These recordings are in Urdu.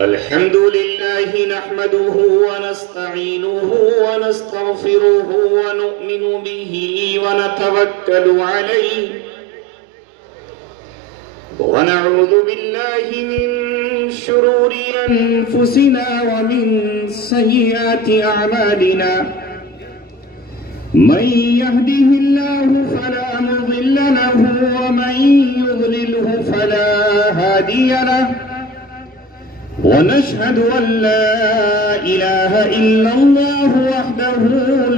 الحمد لله نحمده ونستعينه ونستغفره ونؤمن به ونتوكل عليه ونعوذ بالله من شرور أنفسنا ومن سيئات أعمالنا من يهده الله فلا مضل له ومن يضلله فلا هادي له ونشهد أن لا إله إلا الله وحده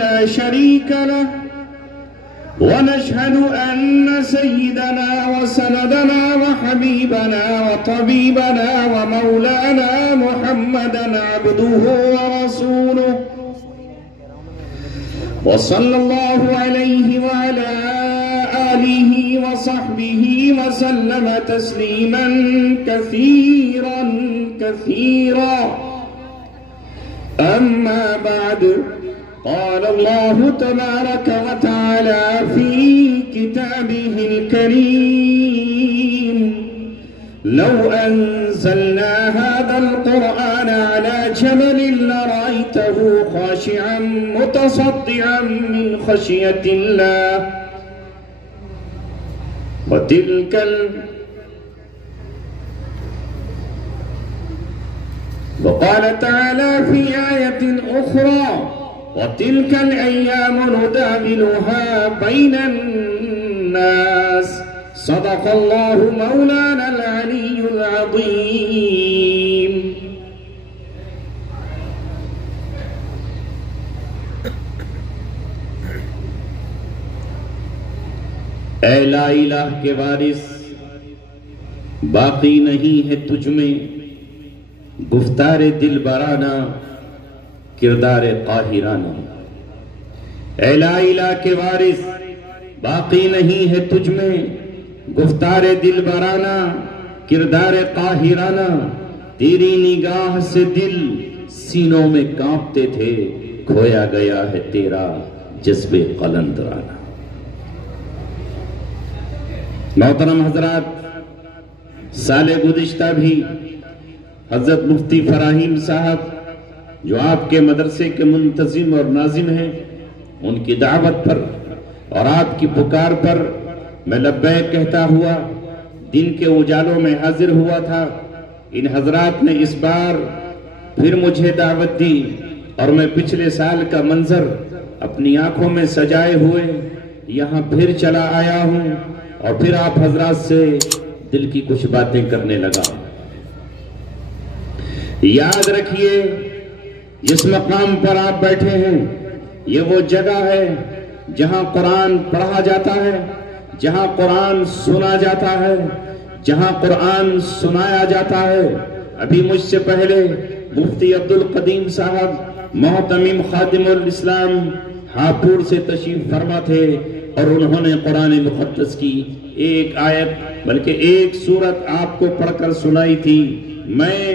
لا شريك له ونشهد أن سيدنا وسندنا وحبيبنا وطبيبنا ومولانا محمدا عبده ورسوله وصلى الله عليه وعلى آله وصحبه وسلم تسليما كثيرا كثيرا. أما بعد، قال الله تبارك وتعالى في كتابه الكريم: لو أنزلنا هذا القرآن على جبل لرأيته خاشعا متصدعا من خشية الله وقال تعالى في آية أخرى: وتلك الأيام نداولها بين الناس. صدق الله مولانا العلي العظيم. اے لا الہ کے وارث، باقی نہیں ہے تجھ میں گفتار دل برانہ، کردار قاہرانہ. اے لا الہ کے وارث، باقی نہیں ہے تجھ میں گفتار دل برانہ، کردار قاہرانہ. تیری نگاہ سے دل سینوں میں کانپتے تھے، کھویا گیا ہے تیرا جذب قلندرانہ. محترم حضرات، سال گزشتہ بھی حضرت مفتی فراہیم صاحب جو آپ کے مدرسے کے منتظم اور ناظم ہیں، ان کی دعوت پر اور آپ کی پکار پر میں لبیک کہتا ہوا دن کے اجالوں میں حاضر ہوا تھا. ان حضرات نے اس بار پھر مجھے دعوت دی اور میں پچھلے سال کا منظر اپنی آنکھوں میں سجائے ہوئے یہاں پھر چلا آیا ہوں اور پھر آپ حضرات سے دل کی کچھ باتیں کرنے لگا. یاد رکھیے، جس مقام پر آپ بیٹھے ہیں یہ وہ جگہ ہے جہاں قرآن پڑھا جاتا ہے، جہاں قرآن سنا جاتا ہے، جہاں قرآن سنایا جاتا ہے. ابھی مجھ سے پہلے مفتی عبدالقدیم صاحب محتمم خادم الاسلام ہاپوڑ سے تشریف فرما تھے اور انہوں نے قرآن مقدس کی ایک آیت بلکہ ایک سورت آپ کو پڑھ کر سنائی تھی. میں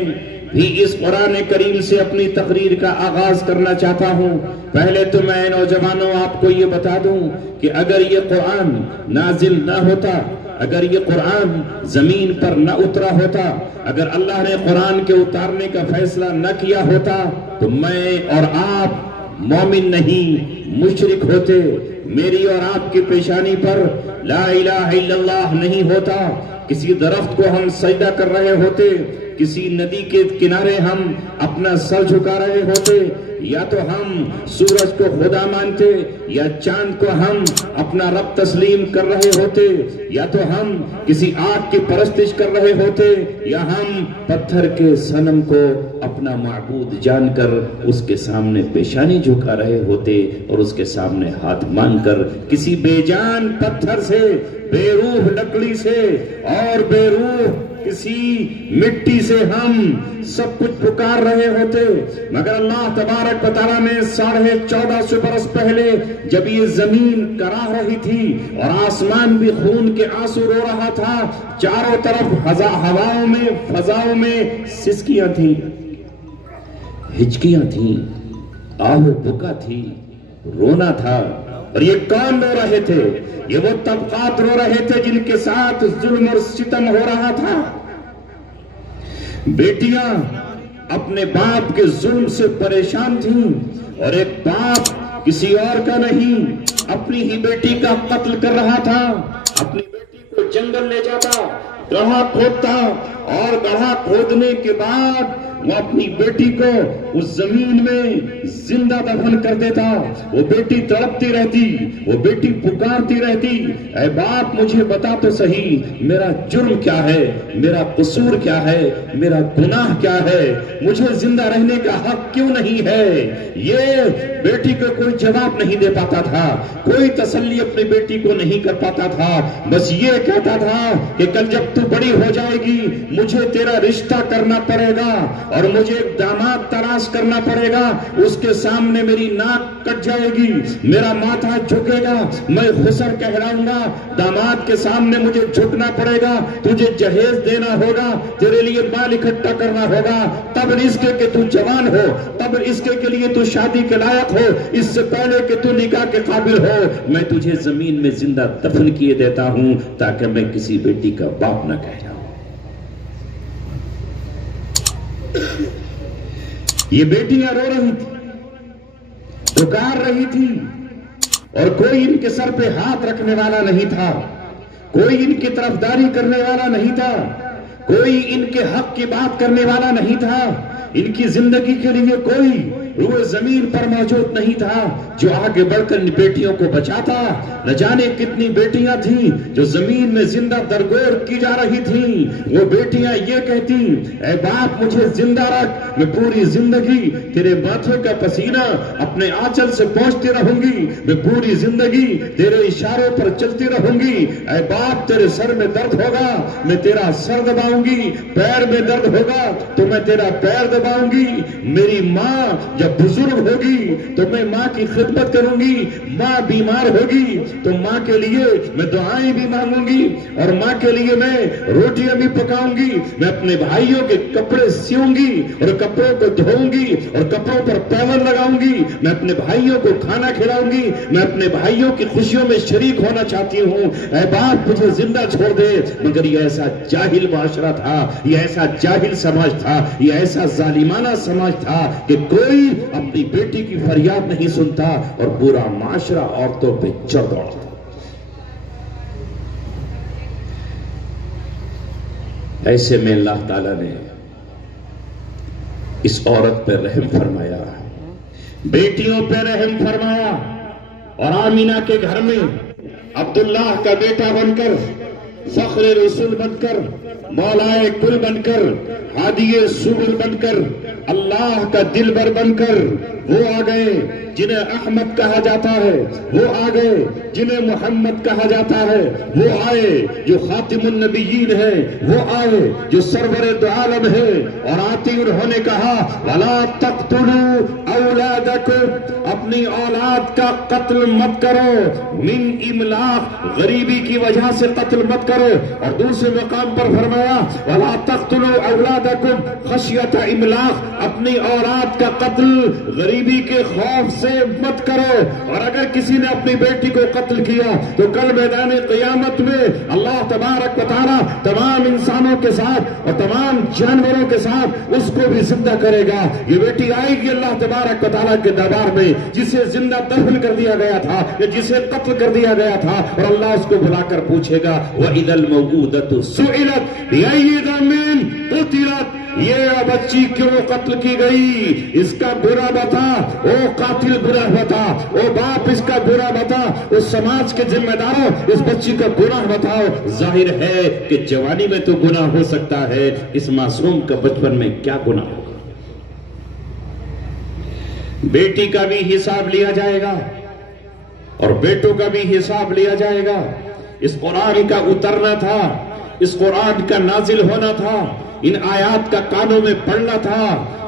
بھی اس قرآن کریم سے اپنی تقریر کا آغاز کرنا چاہتا ہوں. پہلے تو میں نوجوانوں آپ کو یہ بتا دوں کہ اگر یہ قرآن نازل نہ ہوتا، اگر یہ قرآن زمین پر نہ اترا ہوتا، اگر اللہ نے قرآن کے اتارنے کا فیصلہ نہ کیا ہوتا تو میں اور آپ مومن نہیں مشرک ہوتے. میری اور آپ کی پیشانی پر لا الہ الا اللہ نہیں ہوتا، کسی درخت کو ہم سجدہ کر رہے ہوتے، کسی ندی کے کنارے ہم اپنا سر جھکا رہے ہوتے، یا تو ہم سورج کو خدا مانتے، یا چاند کو ہم اپنا رب تسلیم کر رہے ہوتے، یا تو ہم کسی آگ کی پرستش کر رہے ہوتے، یا ہم پتھر کے صنم کو اپنا معبود جان کر اس کے سامنے پیشانی جھکا رہے ہوتے اور اس کے سامنے ہاتھ مانگ کر کسی بے جان پتھر سے، بے روح لکڑی سے اور بے روح کسی مٹی سے ہم سب کچھ پکار رہے ہوتے. مگر اللہ تبارک و تعالیٰ نے 1450 برس پہلے جب یہ زمین کراہ رہی تھی اور آسمان بھی خون کے آنسو رو رہا تھا، چاروں طرف ہواؤں میں فضاؤں میں سسکیاں تھیں، ہچکیاں تھیں، آہ بکا تھی، رونا تھا. اور یہ کون رو رہے تھے؟ یہ وہ طبقات رو رہے تھے جن کے ساتھ ظلم اور ستم ہو رہا تھا. بیٹیاں اپنے باپ کے ظلم سے پریشان تھیں اور ایک باپ کسی اور کا نہیں اپنی ہی بیٹی کا قتل کر رہا تھا. اپنی بیٹی کو جنگل لے جاتا, گڑھا کھودتا اور گڑھا کھودنے کے بعد وہ اپنی بیٹی کو اس زمین میں زندہ دفن کر دیتا. وہ بیٹی تڑپتی رہتی, وہ بیٹی پکارتی رہتی, اے باپ مجھے بتا تو صحیح میرا جرم کیا ہے, میرا قصور کیا ہے, میرا گناہ کیا ہے, مجھے زندہ رہنے کا حق کیوں نہیں ہے. یہ بیٹی کو کوئی جواب نہیں دے پاتا تھا, کوئی تسلی اپنی بیٹی کو نہیں کر پاتا تھا. بس یہ کہتا تھا کہ کل جب تو بڑی ہو جائے گی مجھے تیرا رشتہ کرنا پڑے گا اور مجھے ایک داماد تلاش کرنا پڑے گا, اس کے سامنے میری ناک کٹ جائے گی, میرا ماتھا جھکے گا, میں خسر کہلاؤں گا, داماد کے سامنے مجھے جھکنا پڑے گا, تجھے جہیز دینا ہوگا, تیرے لیے مال اکٹھا کرنا ہوگا, تب اس کے تو جوان ہو, تب اس کے لیے تو شادی کے لائق ہو, اس سے پہلے کہ تو نکاح کے قابل ہو میں تجھے زمین میں زندہ دفن کیے دیتا ہوں تاکہ میں کسی بیٹی کا باپ نہ کہہ جاؤں. یہ بیٹیاں رو رہی تھی, پکار رہی تھی اور کوئی ان کے سر پہ ہاتھ رکھنے والا نہیں تھا, کوئی ان کی طرفداری کرنے والا نہیں تھا, کوئی ان کے حق کی بات کرنے والا نہیں تھا, ان کی زندگی کے لیے کوئی روئے زمین پر موجود نہیں تھا جو آگے بڑھ کر بیٹیوں کو بچاتا. نہ جانے کتنی بیٹیاں تھیں جو زمین میں زندہ درگور کی جا رہی تھیں. وہ بیٹیاں یہ کہتی, اے باپ مجھے زندہ رکھ, میں پوری زندگی تیرے ماتھے کا پسینہ اپنے آنچل سے پہنچتی رہوں گی, میں پوری زندگی تیرے اشاروں پر چلتی رہوں گی. اے باپ تیرے سر میں درد ہوگا میں تیرا سر دباؤں گی, پیر میں درد ہوگا تو میں تیرا پیر دباؤں گی. میری ماں جب بزرگ ہوگی تو میں ماں کی خدمت کروں گی, ماں بیمار ہوگی تو ماں کے لیے میں دعائیں بھی مانگوں گی اور ماں کے لیے میں روٹیاں بھی پکاؤں گی, میں اپنے بھائیوں کے کپڑے سیوں گی اور کپڑوں کو دھوؤں گی اور کپڑوں پر پیون لگاؤں گی, میں اپنے بھائیوں کو کھانا کھلاؤں گی, میں اپنے بھائیوں کی خوشیوں میں شریک ہونا چاہتی ہوں. اے باپ مجھے زندہ چھوڑ دے. مگر یہ ایسا جاہل معاشرہ تھا, یہ ایسا جاہل سماج تھا, یہ ایسا ظالمانہ سماج تھا کہ کوئی اپنی بیٹی کی فریاد نہیں سنتا اور پورا معاشرہ عورتوں پہ چڑھ دوڑتا. ایسے میں اللہ تعالیٰ نے اس عورت پہ رحم فرمایا, بیٹیوں پہ رحم فرمایا اور آمینہ کے گھر میں عبداللہ کا بیٹا بن کر, فخر رسول بن کر, مولائے کل بن کر, ہادی سبل بن کر, اللہ کا دلبر بن کر وہ آ گئے جنہیں احمد کہا جاتا ہے, وہ آ گئے جنہیں محمد کہا جاتا ہے, وہ آئے جو خاتم النبیین ہے, وہ آئے جو سرور دو عالم ہے. اور آتی انہوں نے کہا وَلَا تَقْتُلُوا أَوْلَادَكُمْ, اپنی اولاد کا قتل مت کرو, من املاق, غریبی کی وجہ سے قتل مت کرو. اور دوسرے مقام پر فرمایا وَلَا تَقْتُلُوا أَوْلَادَكُمْ خَشْيَةَ املاق, اپنی اولاد کا قتل غریبی کے خوف سے مت کرو. اور اگر کسی نے اپنی بیٹی کو قتل کیا تو کل میدان قیامت میں اللہ تبارک و تعالی تمام انسانوں کے ساتھ اور تمام جانوروں کے ساتھ اس کو بھی زندہ کرے گا. یہ بیٹی آئے گی اللہ تبارک و تعالی کے دربار میں جسے زندہ دفن کر دیا گیا تھا یا جسے قتل کر دیا گیا تھا, اور اللہ اس کو بلا کر پوچھے گا وَإِذَا الْمَوْءُودَةُ سُئِلَتْ بِأَيِّ ذَنبٍ قُتِلَتْ, یہ بچی کیوں قتل کی گئی, اس کا برا بتا, او قاتل برا بتا, او باپ اس کا برا بتا, اس سماج کے ذمہ داروں اس بچی کا گناہ بتاؤ. ظاہر ہے کہ جوانی میں تو گناہ ہو سکتا ہے, اس معصوم کا بچپن میں کیا گناہ ہوگا. بیٹی کا بھی حساب لیا جائے گا اور بیٹوں کا بھی حساب لیا جائے گا. اس قرآن کا اترنا تھا, اس قرآن کا نازل ہونا تھا, ان آیات کا کانوں میں پڑھنا تھا.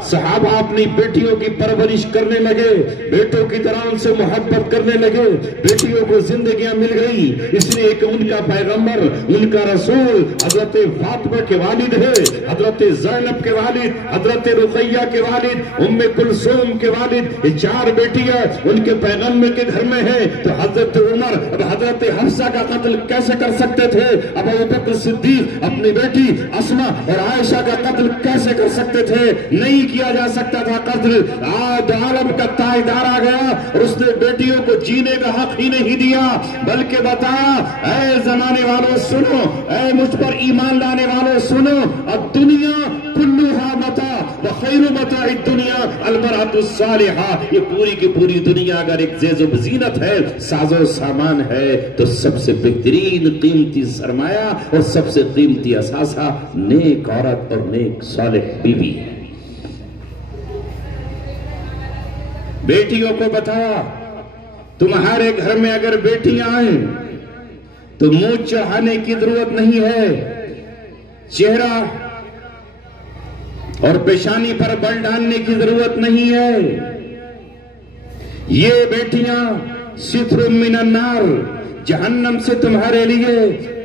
صحابہ اپنی بیٹیوں کی پرورش کرنے لگے, بیٹوں کی طرح ان سے محبت کرنے لگے, بیٹیوں کو زندگیاں مل گئی اس لیے کہ ان کا پیغمبر, ان کا رسول حضرت فاطمہ کے والد ہے, حضرت زینب کے والد, حضرت رقیہ کے والد, ام کلثوم کے والد. یہ چار بیٹیاں ان کے پیغمبر کے گھر میں ہیں. تو حضرت عمر اب حضرت حفصہ کا قتل کیسے کر سکتے تھے؟ اب ابوبکر صدیق اپنی بیٹی اسماء اور عائشہ عائشہ کا قتل کیسے کر سکتے تھے؟ نہیں کیا جا سکتا تھا قتل. عالم کا تاجدار آ گیا اور اس نے بیٹیوں کو جینے کا حق ہی نہیں دیا، بلکہ بتایا اے زمانے والوں سنو، اے مجھ پر ایمان لانے والوں سنو، اب دنیا کلھا متاع وخیر متاع الدنیا المرأة الصالحہ. یہ پوری کی پوری دنیا اگر ایک زیب و زینت ہے، ساز و سامان ہے، تو سب سے بہترین قیمتی سرمایہ اور سب سے قیمتی اثاثہ نیک عورت اور نیک صالح بیوی ہے. بیٹیوں کو بتایا تمہارے گھر میں اگر بیٹیاں آئیں تو منہ چڑھانے کی ضرورت نہیں ہے، چہرہ اور پیشانی پر بل ڈالنے کی ضرورت نہیں ہے. یہ بیٹیاں ستر من النار، جہنم سے تمہارے لیے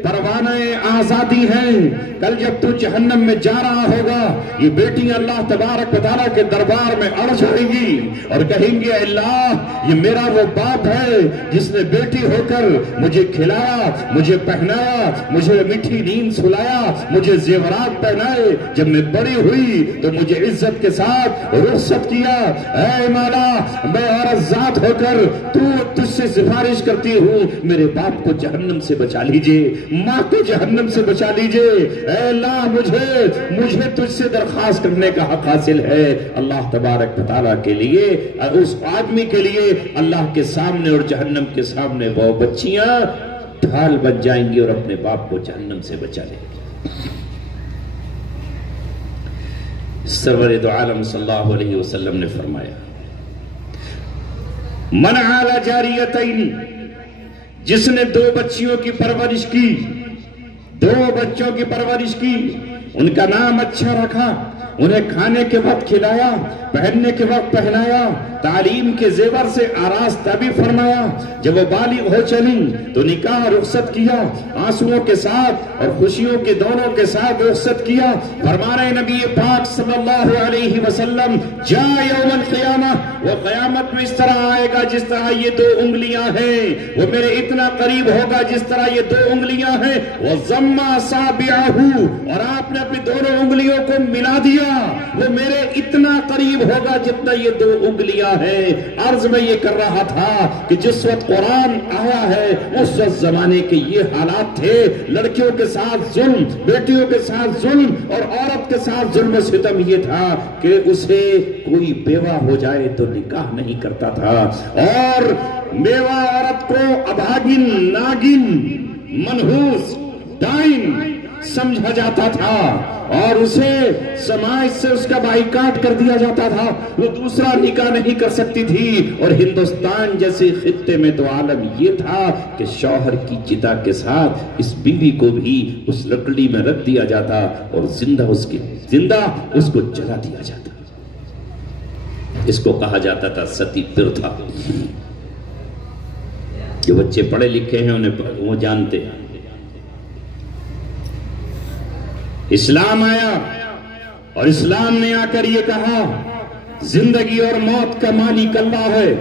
پروانہ آزادی ہیں. کل جب تو جہنم میں جا رہا ہوگا، یہ بیٹیاں اللہ تبارک و تعالیٰ کے دربار میں اڑ جائیں گی اور کہیں گے اللہ یہ میرا وہ باپ ہے جس نے بیٹی ہو کر مجھے کھلایا، مجھے پہنایا، مجھے میٹھی نیند سلایا، مجھے زیورات پہنائے، جب میں بڑی ہوئی تو مجھے عزت کے ساتھ رخصت کیا. اے مولا میں عورت ذات ہو کر تجھ سے سفارش کرتی ہوں میرے باپ کو جہنم سے بچا لیجئے، ماں کو جہنم سے بچا لیجئے. اے اللہ مجھے تجھ سے درخواست کرنے کا حق حاصل ہے. اللہ تبارک و تعالیٰ کے لیے، اس آدمی کے لیے اللہ کے سامنے اور جہنم کے سامنے وہ بچیاں ڈھال بن جائیں گی اور اپنے باپ کو جہنم سے بچا لیں گی. سرور دو عالم صلی اللہ علیہ وسلم نے فرمایا من عال جاریتین، جس نے 2 بچیوں کی پرورش کی، 2 بچوں کی پرورش کی، ان کا نام اچھا رکھا، انہیں کھانے کے وقت کھلایا، پہننے کے وقت پہنایا، تعلیم کے زیور سے آراستہ بھی فرمایا. جب وہ بالغ ہو چلی تو نکاح رخصت کیا، آنسوؤں کے ساتھ اور خوشیوں کے دونوں کے ساتھ رخصت کیا. فرما رہے نبی پاک صلی اللہ علیہ وسلم جا یوم القیامہ، وہ قیامت میں اس طرح آئے گا جس طرح یہ 2 انگلیاں ہیں، وہ میرے اتنا قریب ہوگا جس طرح یہ 2 انگلیاں ہیں. وَضَمَّ أَصَابِعَهُ، اور آپ نے اپنی دونوں انگلیوں کو ملا دیا، وہ میرے اتنا قریب ہوگا جتنا یہ 2 انگلیاں ہے. عرض میں یہ کر رہا تھا کہ جس وقت قرآن آیا ہے اس وقت زمانے کے یہ حالات تھے، لڑکیوں کے ساتھ ظلم، بیٹیوں کے ساتھ ظلم اور عورت کے ساتھ ظلم و ستم یہ تھا کہ اسے کوئی بیوہ ہو جائے تو نکاح نہیں کرتا تھا، اور بیوہ عورت کو ابھاگن، ناگن، منحوس، ڈائن سمجھا جاتا تھا اور اسے سماج سے اس کا بائیکاٹ کر دیا جاتا تھا. وہ دوسرا نکاح نہیں کر سکتی تھی. اور ہندوستان جیسے خطے میں تو عالم یہ تھا کہ شوہر کی چتا کے ساتھ اس بیوی کو بھی اس لکڑی میں رکھ دیا جاتا اور زندہ اس کو جلا دیا جاتا. اس کو کہا جاتا تھا ستی پرتھا. جو بچے پڑھے لکھے ہیں انہیں وہ جانتے ہیں. اسلام آیا اور اسلام نے آ کر یہ کہا زندگی اور موت کا مالک اللہ ہے،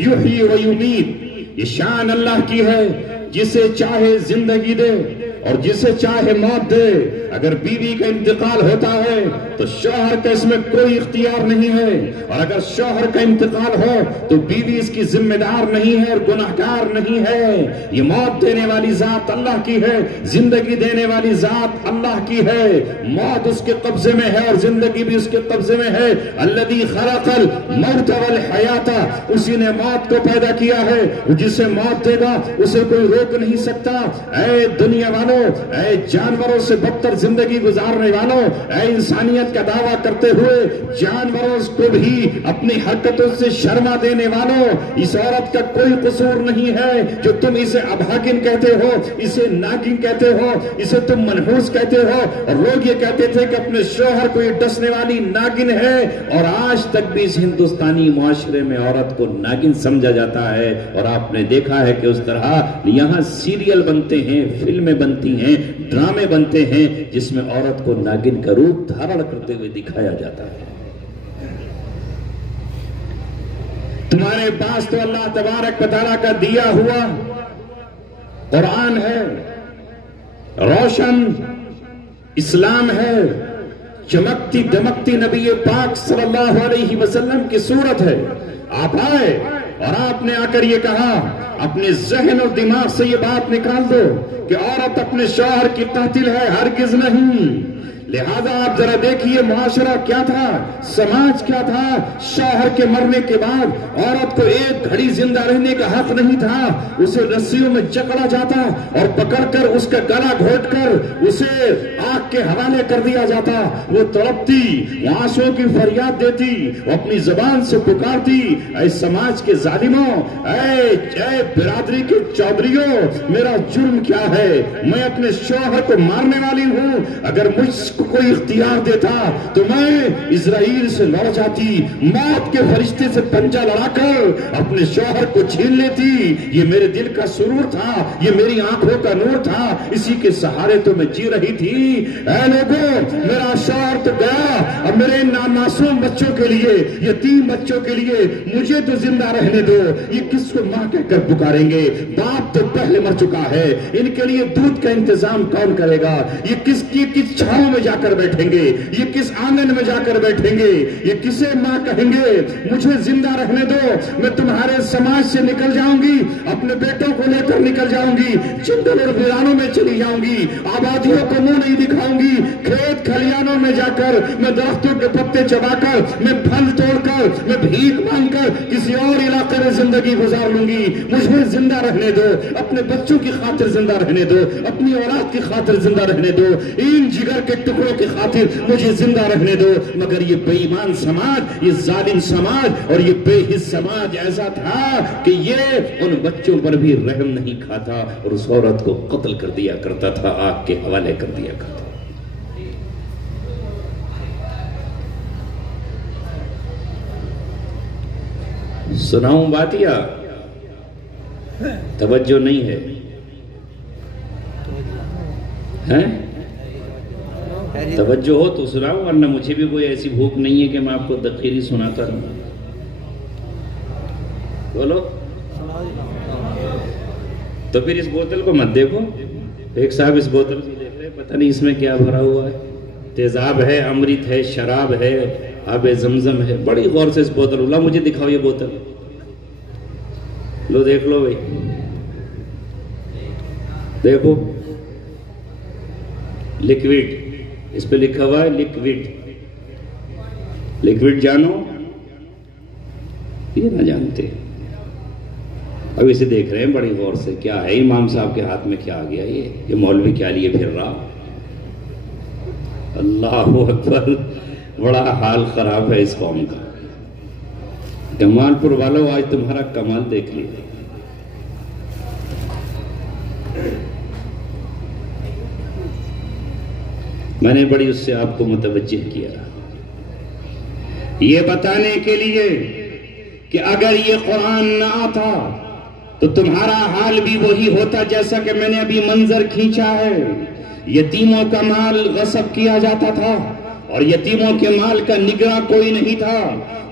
یحیی و یمیت. یہ شان اللہ کی ہے، جسے چاہے زندگی دے اور جسے چاہے موت دے. اگر بیوی کا انتقال ہوتا ہے تو شوہر کا اس میں کوئی اختیار نہیں ہے، اور اگر شوہر کا انتقال ہو تو بیوی اس کی ذمہ دار نہیں ہے اور گناہگار نہیں ہے. یہ موت دینے والی ذات اللہ کی ہے، زندگی دینے والی ذات اللہ کی ہے. موت اس کے قبضے میں ہے اور زندگی بھی اس کے قبضے میں ہے. الذی خلق الموت والحیات، اسی نے موت کو پیدا کیا ہے. جسے موت دے گا اسے کوئی روک نہیں سکتا. اے دنیا والوں، اے جانوروں سے بدتر زندگی گزارنے والوں، اے انسانیت کا دعویٰ کرتے ہوئے جانوروں کو بھی اپنی حرکتوں سے شرما دینے والوں، اس عورت کا کوئی قصور نہیں ہے جو تم اسے ابھاگن کہتے ہو، اسے ناگن کہتے ہو، اسے تم منحوس کہتے ہو. اور لوگ یہ کہتے تھے کہ اپنے شوہر کو یہ ڈسنے والی ناگن ہے، اور آج تک بھی اس ہندوستانی معاشرے میں عورت کو ناگن سمجھا جاتا ہے. اور آپ نے دیکھا ہے کہ اس طرح یہاں سیریل بنتے ہیں، فلمیں بنتی ہیں، ڈرامے بنتے ہیں جس میں عورت کو ناگن کا روپ دھارن کرتے ہوئے دکھایا جاتا ہے. تمہارے پاس تو اللہ تبارک و تعالیٰ کا دیا ہوا قرآن ہے، روشن اسلام ہے، چمکتی دمکتی نبی پاک صلی اللہ علیہ وسلم کی صورت ہے. آپ آئے اور آپ نے آ کر یہ کہا، اپنے ذہن اور دماغ سے یہ بات نکال دو کہ عورت اپنے شوہر کی قاتل ہے، ہرگز نہیں. لہذا آپ ذرا دیکھیے معاشرہ کیا تھا، سماج کیا تھا. شوہر کے مرنے کے بعد عورت کو ایک گھڑی زندہ رہنے کا حق نہیں تھا. اسے رسیوں میں جکڑا جاتا اور پکڑ کر اس کا گلا گھونٹ کر اسے آگ کے حوالے کر دیا جاتا. وہ تڑپتی، وہ آنسوں کی فریاد دیتی، وہ اپنی زبان سے پکارتی، اے سماج کے ظالموں، اے برادری کے چودھریوں، میرا جرم کیا ہے؟ میں اپنے شوہر کو مارنے والی ہوں. اگر مجھ کو کوئی اختیار دیتا تو میں اسرائیل سے لڑ جاتی، موت کے فرشتے سے پنجہ لڑا کر اپنے شوہر کو چھین لیتی. یہ میرے دل کا سرور تھا، یہ میری آنکھوں کا نور تھا، اسی کے سہارے تو میں جی رہی تھی. اے لوگوں، میرا شوہر تو گیا، اب میرے معصوم بچوں کے لیے، یتیم بچوں کے لیے مجھے تو زندہ رہنے دو. یہ کس کو ماں کہہ کر پکاریں گے؟ باپ تو پہلے مر چکا ہے، ان کے لیے دودھ کا انتظام کون کرے گا؟ یہ کس چھاؤں میں جا کر بیٹھیں گے؟ یہ کس آنگن میں جا کر بیٹھیں گے؟ یہ کسے ماں کہیں گے؟ مجھے زندہ رہنے دو، میں تمہارے سماج سے نکل جاؤں گی، اپنے بیٹوں کو لے کر نکل جاؤں گی، جنگل اور ویرانوں میں چلی جاؤں گی، آبادیوں کو منہ نہیں دکھاؤں گی. کھیت کھلیانوں میں جا کر میں درختوں کے پتے چبا کر، میں پھل توڑ کر، میں بھیک مانگ کر کسی اور علاقے میں زندگی گزار لوں گی. مجھے زندہ رہنے دو، اپنے بچوں کی خاطر زندہ رہنے دو، اپنی اولاد کی خاطر زندہ رہنے دو، ان جگر کے ٹکڑوں کی خاطر مجھے زندہ رہنے دو. مگر یہ بے ایمان سماج، یہ ظالم سماج اور یہ بے حس سماج ایسا تھا کہ یہ ان بچوں پر بھی رحم نہیں کھاتا اور اس عورت کو قتل کر دیا کرتا تھا، آگ کے حوالے کر دیا کرتا. سناؤں بات یا توجہ نہیں ہے؟ توجہ ہو تو سناؤں، ورنہ مجھے بھی کوئی ایسی بھوک نہیں ہے کہ میں آپ کو تقریری سناتا رہوں. بولو. تو پھر اس بوتل کو مت دیکھو. ایک صاحب اس بوتل کو دیکھ رہے، پتہ نہیں اس میں کیا بھرا ہوا ہے. تیزاب ہے، امرت ہے، شراب ہے، آب زمزم ہے. بڑی غور سے اس بوتل، اللہ مجھے دکھاؤ یہ بوتل. لو دیکھ لو بھائی، دیکھو لیکوڈ، اس پہ لکھا ہوا ہے لیکوڈ. لیکوڈ جانو؟ یہ نہ جانتے. اب اسے دیکھ رہے ہیں بڑی غور سے، کیا ہے امام صاحب کے ہاتھ میں کیا آ گیا؟ یہ مولوی کیا لیے پھر رہا؟ اللہ اکبر. بڑا حال خراب ہے اس قوم کا. جمال پور والوں، آج تمہارا کمال دیکھ لیا. میں نے بڑی اس سے آپ کو متوجہ کیا یہ بتانے کے لیے کہ اگر یہ قرآن نہ آتا تو تمہارا حال بھی وہی ہوتا جیسا کہ میں نے ابھی منظر کھینچا ہے. یتیموں کا مال غصب کیا جاتا تھا اور یتیموں کے مال کا نگراں کوئی نہیں تھا،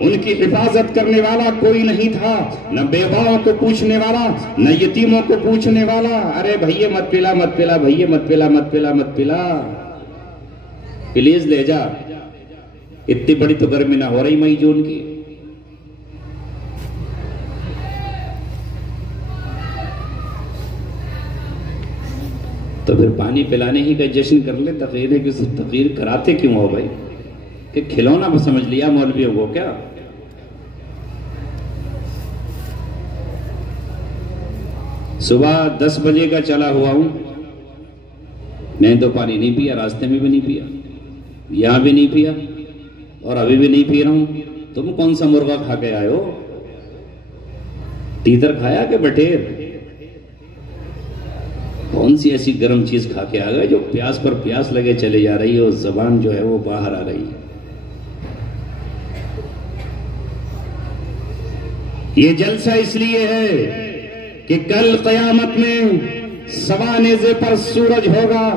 ان کی حفاظت کرنے والا کوئی نہیں تھا، نہ بیواؤں کو پوچھنے والا، نہ یتیموں کو پوچھنے والا. ارے بھئیے مت پلا، مت پلا، بھئیے مت پلا، مت پلا، مت پلا، پلیز لے جا. اتنی بڑی تو گرمی نہ ہو رہی مئی جون کی. تو پھر پانی پلانے ہی کا جشن کر لے. تقریر کراتے کیوں ہو بھائی؟ کہ کھلونا سمجھ لیا مولویوں کو کیا؟ صبح 10 بجے کا چلا ہوا ہوں، میں تو پانی نہیں پیا، راستے میں بھی نہیں پیا، یہاں بھی نہیں پیا اور ابھی بھی نہیں پی رہا ہوں. تم کون سا مرغا کھا کے آئے ہو؟ تیتر کھایا کہ بٹیر؟ کون سی ایسی گرم چیز کھا کے آ گئے جو پیاس پر پیاس لگے چلے جا رہی ہے اور زبان جو ہے وہ باہر آ رہی ہے؟ یہ جلسہ اس لیے ہے کہ کل قیامت میں سوا نیزے پر سورج ہوگا.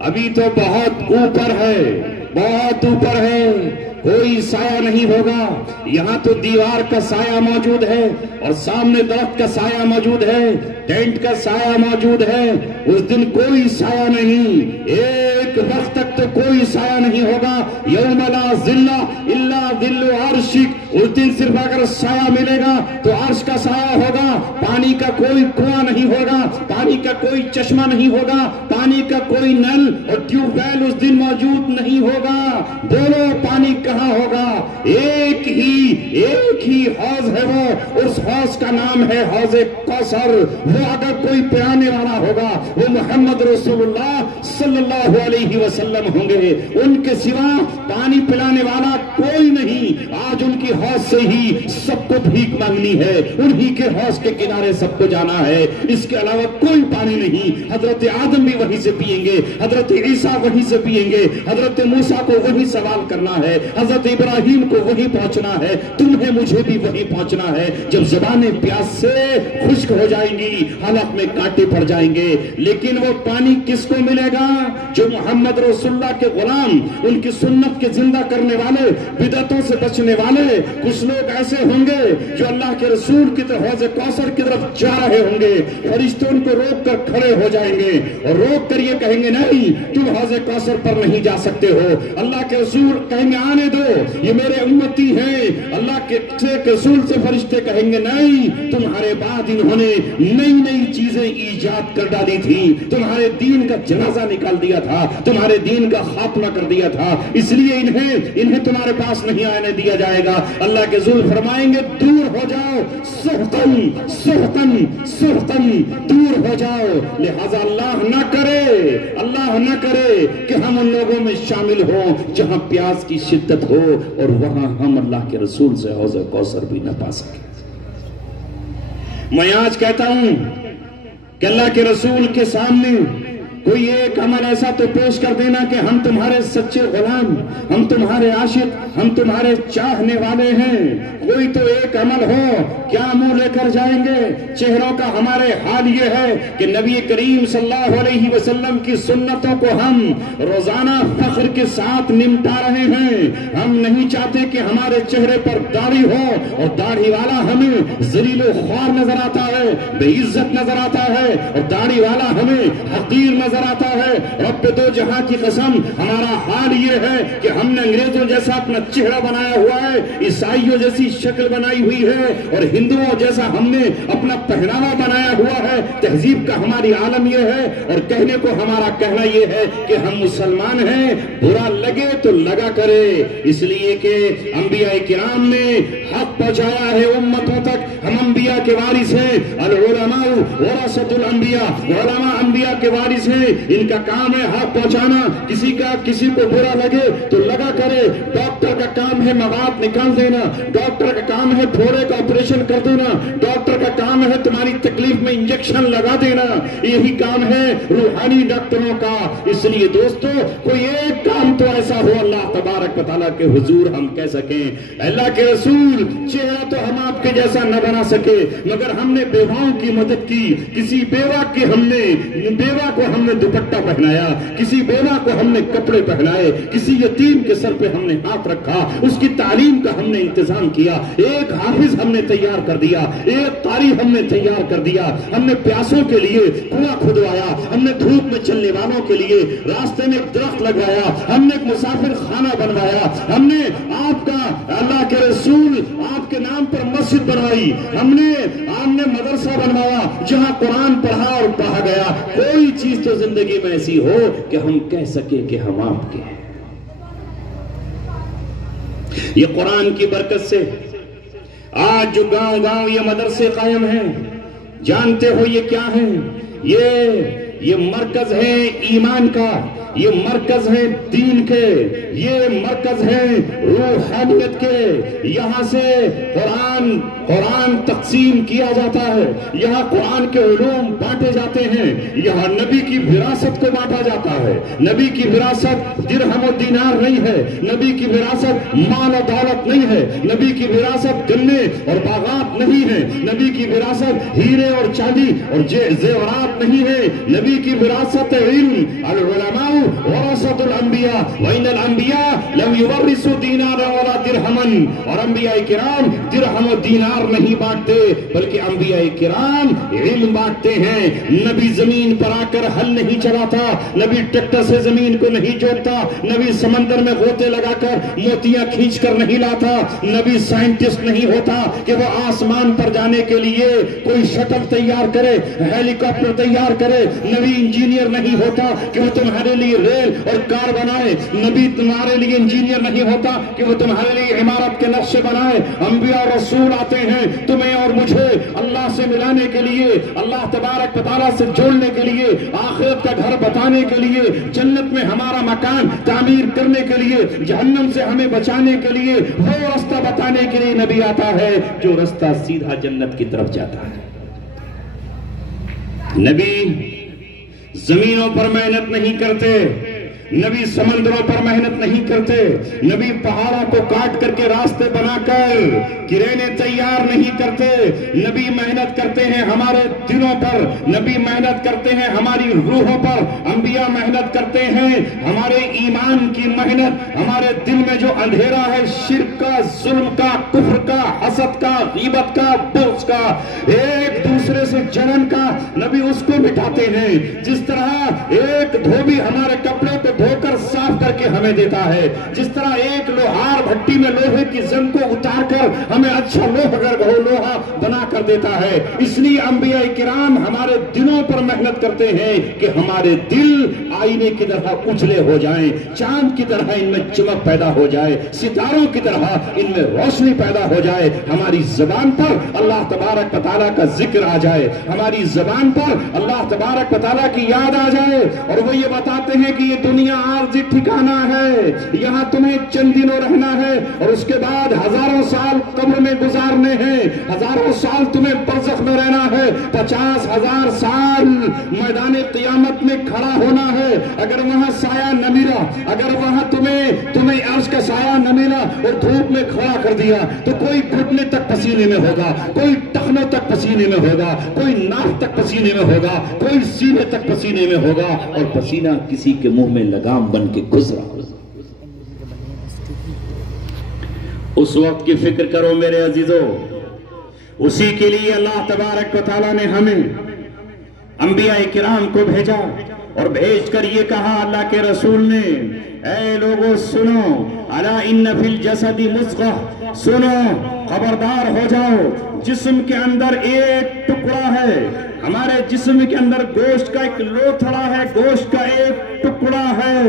ابھی تو بہت اوپر ہے، بہت اوپر ہے، کوئی سایہ نہیں ہوگا. یہاں تو دیوار کا سایہ موجود ہے اور سامنے درخت کا سایہ موجود ہے، ٹینٹ کا سایہ موجود ہے. اس دن کوئی سایہ نہیں، ایک ایک وقت تک تو کوئی سایہ نہیں ہوگا. یوم لا ظل الا ظل عرشک، اس دن صرف اگر سایہ ملے گا تو عرش کا سایہ ہوگا. پانی کا کوئی کنواں نہیں ہوگا، پانی کا کوئی چشمہ نہیں ہوگا، پانی کا کوئی نل اور ٹیوب ویل اس دن موجود نہیں ہوگا. بولو پانی کہاں ہوگا؟ ایک ہی حوض ہے، وہ اس حوض کا نام ہے حوض کوثر. وہ اگر کوئی پلانے والا ہوگا وہ محمد رسول اللہ صلی اللہ علیہ وسلم ہوں گے. ان کے سوا پانی پلانے والا کوئی نہیں. آج ان کی حوض سے ہی سب کو بھیک مانگنی ہے، انہی کے حوض کے کنارے سب کو جانا ہے. اس کے علاوہ کوئی پانی نہیں. حضرت آدم بھی وہیں سے پئیں گے، حضرت عیسیٰ وہیں سے پئیں گے، حضرت موسیٰ کو وہی سوال کرنا ہے، حضرت ابراہیم کو وہی پہنچنا ہے، تمہیں مجھے بھی وہی پہنچنا ہے. جب زبانیں پیاس سے خشک ہو جائیں گی، حلق میں کانٹے پڑ جائیں گے، لیکن وہ پانی کس کو ملے گا؟ جو محمد رسول اللہ کے غلام، ان کی سنت کے زندہ کرنے والے، بدعتوں سے بچنے والے. کچھ لوگ ایسے ہوں گے جو اللہ کے رسول کی طرف حوض کوثر کی طرف جا رہے ہوں گے، فرشتے ان کو روک کر کھڑے ہو جائیں گے اور روک کر یہ کہیں گے نہیں تم حوض کوثر پر نہیں جا سکتے ہو. اللہ کے رسول کہیں گے آنے دو، یہ میرے امتی ہیں. اللہ کے رسول سے فرشتے کہیں گے نہیں، تمہارے بعد انہوں نے نئی چیزیں ایجاد کر ڈالی تھی، تمہارے دین کا جنازہ نکال دیا تھا، تمہارے دین کا خاتمہ کر دیا تھا، اس لیے انہیں تمہارے پاس نہیں آنے دیا جائے گا. اللہ کے رسول فرمائیں گے دور ہو جاؤ، سحتن سحتن سحتن، دور ہو جاؤ. لہذا اللہ نہ کرے کہ ہم ان لوگوں میں شامل ہوں جہاں پیاس کی شدت ہو اور وہاں ہم اللہ کے رسول سے حوض کوثر بھی نہ پا سکیں. میں آج کہتا ہوں کہ اللہ کے رسول کے سامنے کوئی ایک عمل ایسا تو پیش کر دینا کہ ہم تمہارے سچے غلام، ہم تمہارے عاشق، ہم تمہارے چاہنے والے ہیں. کوئی تو ایک عمل ہو، کیا منہ لے کر جائیں گے؟ چہروں کا ہمارے حال یہ ہے کہ نبی کریم صلی اللہ علیہ وسلم کی سنتوں کو ہم روزانہ فخر کے ساتھ نمٹا رہے ہیں. ہم نہیں چاہتے کہ ہمارے چہرے پر داڑھی ہو اور داڑھی والا ہمیں ذلیل و خوار نظر آتا ہے، بے عزت نظر آتا ہے، اور داڑھی والا ہمیں حقیر نظر آتا ہے. رب دو جہاں کی قسم ہمارا حال یہ ہے کہ ہم نے انگریزوں جیسا اپنا چہرہ بنایا ہوا ہے، عیسائیوں جیسی شکل بنائی ہوئی ہے، اور ہندوؤں جیسا ہم نے اپنا پہناوا بنایا ہوا ہے. تہذیب کا ہماری عالم یہ ہے، اور کہنے کو ہمارا کہنا یہ ہے کہ ہم مسلمان ہیں. برا لگے تو لگا کرے، اس لیے کہ انبیاء کرام نے حق پہنچایا ہے امتوں تک. ہم انبیاء کے وارث ہیں. العلماء ورثۃ الانبیاء، علماء انبیاء کے وارث ہیں. ان کا کام ہے حق پہنچانا. کسی کو برا لگے تو لگا کرے. ڈاکٹر کا کام ہے مواد نکال دینا، ڈاکٹر کا کام ہے پھوڑے کا آپریشن کر دینا، ڈاکٹر کا کام ہے تمہاری تکلیف میں انجیکشن لگا دینا. یہی کام ہے روحانی ڈاکٹروں کا. اس لیے دوستو کوئی ایک کام تو ایسا ہو اللہ تبارک و تعالیٰ کے حضور ہم کہہ سکیں اللہ کے رسول چہرہ تو ہم آپ کے جیسا نہ بنا سکے، مگر ہم نے بیواؤں کی مدد کی. کسی بیوہ کو ہم نے دوپٹہ پہنایا، کسی بیوہ کو ہم نے کپڑے پہنائے، کسی یتیم کے سر پہ ہم نے ہاتھ رکھا، اس کی تعلیم کا ہم نے انتظام کیا. ایک حافظ ہم نے تیار کر دیا، ایک قاری ہم نے تیار کر دیا. ہم نے پیاسوں کے لیے کنواں کھدوایا، ہم نے دھوپ میں چلنے والوں کے لیے راستے میں ایک درخت لگایا، ہم نے ایک مسافر خانہ بنوایا، ہم نے آپ کا اللہ کے رسول آپ کے نام پر مسجد بنوائی، ہم نے مدرسہ بنوایا جہاں قرآن پڑھا اور پڑھا گیا. کوئی چیز تو زندگی میں ایسی ہو کہ ہم کہہ سکے کہ ہم آپ کے ہیں. یہ قرآن کی برکت سے آج جو گاؤں یہ مدرسے قائم ہیں، جانتے ہو یہ کیا ہیں؟ یہ مرکز ہے ایمان کا، یہ مرکز ہے دین کے، یہ مرکز ہے روحانیت کے. یہاں سے قرآن تقسیم کیا جاتا ہے، یہاں قرآن کے علوم بانٹے جاتے ہیں، یہاں نبی کی وراثت کو بانٹا جاتا ہے. نبی کی وراثت درہم و دینار نہیں ہے، نبی کی وراثت مال و دولت نہیں ہے، نبی کی وراثت گنے اور باغات نہیں ہے، نبی کی وراثت ہیرے اور چاندی اور زیورات بات نہیں ہے. نبی کی وراثت علم، العلماء ورثۃ الانبیاء وان الانبیاء لم یورثوا دینارا ولا درہما. اور انبیاء کرام درہم و دینار نہیں بانٹتے بلکہ انبیاء کرام علم بانٹتے ہیں. نبی زمین پر آ کر ہل نہیں چلاتا، نبی ٹریکٹر سے زمین کو نہیں جوتتا، نبی سمندر میں غوطے لگا کر موتیاں کھینچ کر نہیں لاتا، نبی سائنٹسٹ نہیں ہوتا کہ وہ آسمان پر جانے کے لیے کوئی شٹل تیار کرے، ہیلی کاپٹر تیار کرے. نبی انجینئر نہیں ہوتا کہ وہ تمہارے لیے ریل اور کار بنائے. نبی تمہارے لیے انجینئر نہیں ہوتا کہ وہ تمہارے لیے عمارت کے نقشے بنائے. انبیاء اور رسول آتے ہیں تمہیں اور مجھے اللہ سے ملانے کے لیے، اللہ تبارک و تعالیٰ سے جوڑنے کے لیے، آخرت کا گھر بتانے کے لیے، جنت میں ہمارا مکان تعمیر کرنے کے لیے، جہنم سے ہمیں بچانے کے لیے، وہ راستہ بتانے کے لیے نبی آتا ہے جو راستہ سیدھا جنت کی طرف جاتا ہے. نبی زمینوں پر محنت نہیں کرتے، نبی سمندروں پر محنت نہیں کرتے، نبی پہاڑوں کو کاٹ کر کے راستے بنا کر کرینیں تیار نہیں کرتے. نبی محنت کرتے ہیں ہمارے دلوں پر، نبی محنت کرتے ہیں ہماری روحوں پر. انبیاء محنت کرتے ہیں ہمارے ایمان کی محنت. ہمارے دل میں جو اندھیرا ہے شرک کا، ظلم کا، کفر کا، حسد کا، غیبت کا، بغض کا، ایک دوسرے سے جلن کا، نبی اس کو مٹاتے ہیں. جس طرح ایک دھوبی ہمارے کپڑے کو دھو کر صاف کر کے ہمیں دیتا ہے، جس طرح ایک لوہار بھٹی میں لوہے کی زنگ کو اتار کر ہمیں اچھا لوہا بنا کر دیتا ہے، اس لیے انبیاء کرام ہمارے دلوں پر محنت کرتے ہیں کہ ہمارے دل آئینے کی طرح اجلے ہو جائیں، چاند کی طرح ان میں چمک پیدا ہو جائے، ستاروں کی طرح ان میں روشنی پیدا ہو جائے، ہماری زبان پر اللہ تبارک و تعالیٰ کا ذکر آ جائے، ہماری زبان پر اللہ تبارک و تعالیٰ کی یاد آ جائے. اور وہ یہ بتاتے ہیں کہ یہ دنیا عارضی ٹھکانہ ہے، یہاں تمہیں چند دنوں رہنا ہے اور اس کے بعد ہزاروں سال قبر میں گزارنے ہیں، ہزاروں سال تمہیں برزخ میں رہنا ہے، 50,000 سال میدان قیامت میں کھڑا ہونا ہے. اگر وہاں سایہ نہ ملا، اگر وہاں تمہیں عرش کا سایہ نہ ملا اور دھوپ میں کھڑا کر دیا تو کوئی گھٹنے تک پسینے میں ہوگا، کوئی ٹخنوں تک پسینے میں ہوگا، کوئی ناک تک پسینے میں ہوگا، کوئی سینے تک پسینے میں ہوگا، اور پسینہ کسی کے منہ میں لگام بن کے گزرا. اس وقت کی فکر کرو میرے عزیزو، اسی کے لیے اللہ تبارک و تعالیٰ نے ہمیں انبیاء کرام کو بھیجا اور بھیج کر یہ کہا اللہ کے رسول نے، اے لوگوں سنو، الا ان فی الجسد مضغہ، سنو خبردار ہو جاؤ، جسم کے اندر ایک ٹکڑا ہے، ہمارے جسم کے اندر گوشت کا ایک لوتھڑا ہے، گوشت کا ایک ٹکڑا ہے.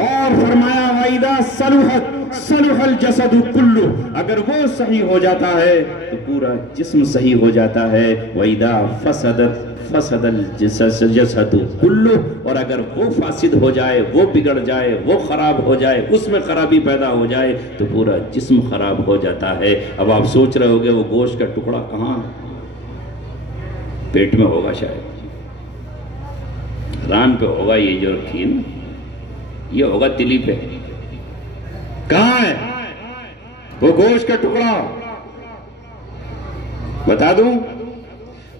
اور فرمایا وَإِذَا صَلُحَتْ صَلُحَ الْجَسَدُ كُلُّهُ، اگر وہ صحیح ہو جاتا ہے تو پورا جسم صحیح ہو جاتا ہے. وَإِذَا فَسَدَتْ فَسَدَ الْجَسَدُ كُلُّهُ، اور اگر وہ فاسد ہو جائے، وہ بگڑ جائے، وہ خراب ہو جائے، اس میں خرابی پیدا ہو جائے تو پورا جسم خراب ہو جاتا ہے. اب آپ سوچ رہے ہوگے وہ گوشت کا ٹکڑا کہاں؟ پیٹ میں ہوگا، شاید ران پہ ہوگا، یہ جو رکھی نا یہ ہوگا تلی پہ. کہاں ہے وہ گوشت کا ٹکڑا؟ بتا دوں،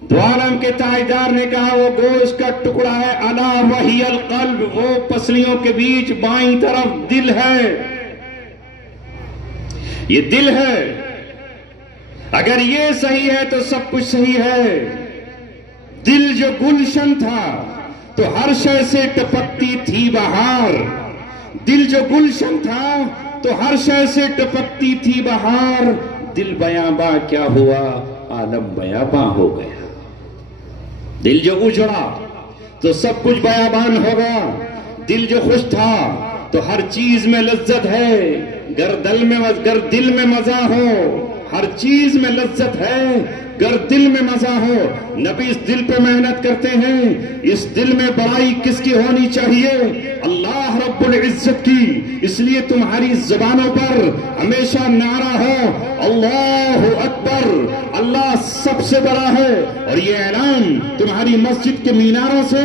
دو عالم کے تاجدار نے کہا وہ گوشت کا ٹکڑا ہے، الا وہی القلب، وہ پسلیوں کے بیچ بائیں طرف دل ہے، یہ دل ہے. اگر یہ صحیح ہے تو سب کچھ صحیح ہے. دل جو گلشن تھا تو ہر شے سے ٹپکتی تھی بہار، دل جو گلشن تھا تو ہر شے سے ٹپکتی تھی بہار. دل بیاباں کیا ہوا، عالم بیاباں ہو گیا. دل جو اجڑا تو سب کچھ بیابان ہوگا. دل جو خوش تھا تو ہر چیز میں لذت ہے، گر دل میں مزہ ہو، ہر چیز میں لذت ہے، گر دل میں مزہ ہو. نبی اس دل پہ محنت کرتے ہیں. اس دل میں بڑائی کس کی ہونی چاہیے؟ اللہ رب العزت کی. اس لیے تمہاری زبانوں پر ہمیشہ نعرہ ہو اللہ اکبر، اللہ سب سے بڑا ہے. اور یہ اعلان تمہاری مسجد کے میناروں سے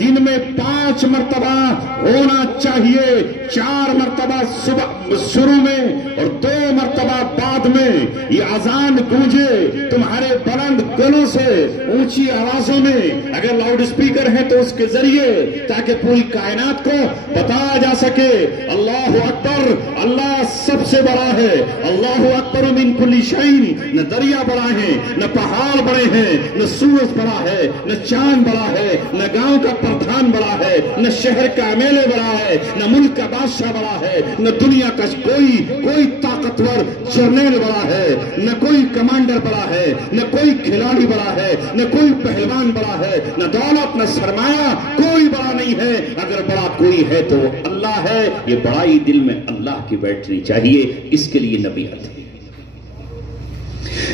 دن میں 5 مرتبہ ہونا چاہیے، 4 مرتبہ صبح شروع میں اور 2 مرتبہ بعد میں یہ اذان گونجے تمہارے بلند گلوں سے، اونچی آوازوں میں، اگر لاؤڈ اسپیکر ہے تو اس کے ذریعے، تاکہ پوری کائنات کو بتایا جا سکے اللہ اکبر، اللہ سب سے بڑا ہے، اللہ اکبر من کل شیء۔ نہ دریا بڑا ہے، نہ پہاڑ بڑے ہیں، نہ سورج بڑا ہے، نہ چاند بڑا ہے، نہ گاؤں کا پردھان بڑا ہے، نہ شہر کا ایم ایل اے بڑا ہے، نہ ملک کا بادشاہ بڑا ہے، نہ دنیا کا کوئی طاقتور جرنیل بڑا ہے، نہ کوئی کمانڈر بڑا ہے، نہ کوئی کھلاڑی بڑا ہے، نہ کوئی پہلوان بڑا ہے، نہ دولت نہ سرمایہ کوئی بڑا نہیں ہے، اگر بڑا کوئی ہے تو وہ اللہ ہے۔ یہ بڑائی دل میں اللہ کی بیٹھنی چاہیے، اس کے لیے نبی آتے ہیں۔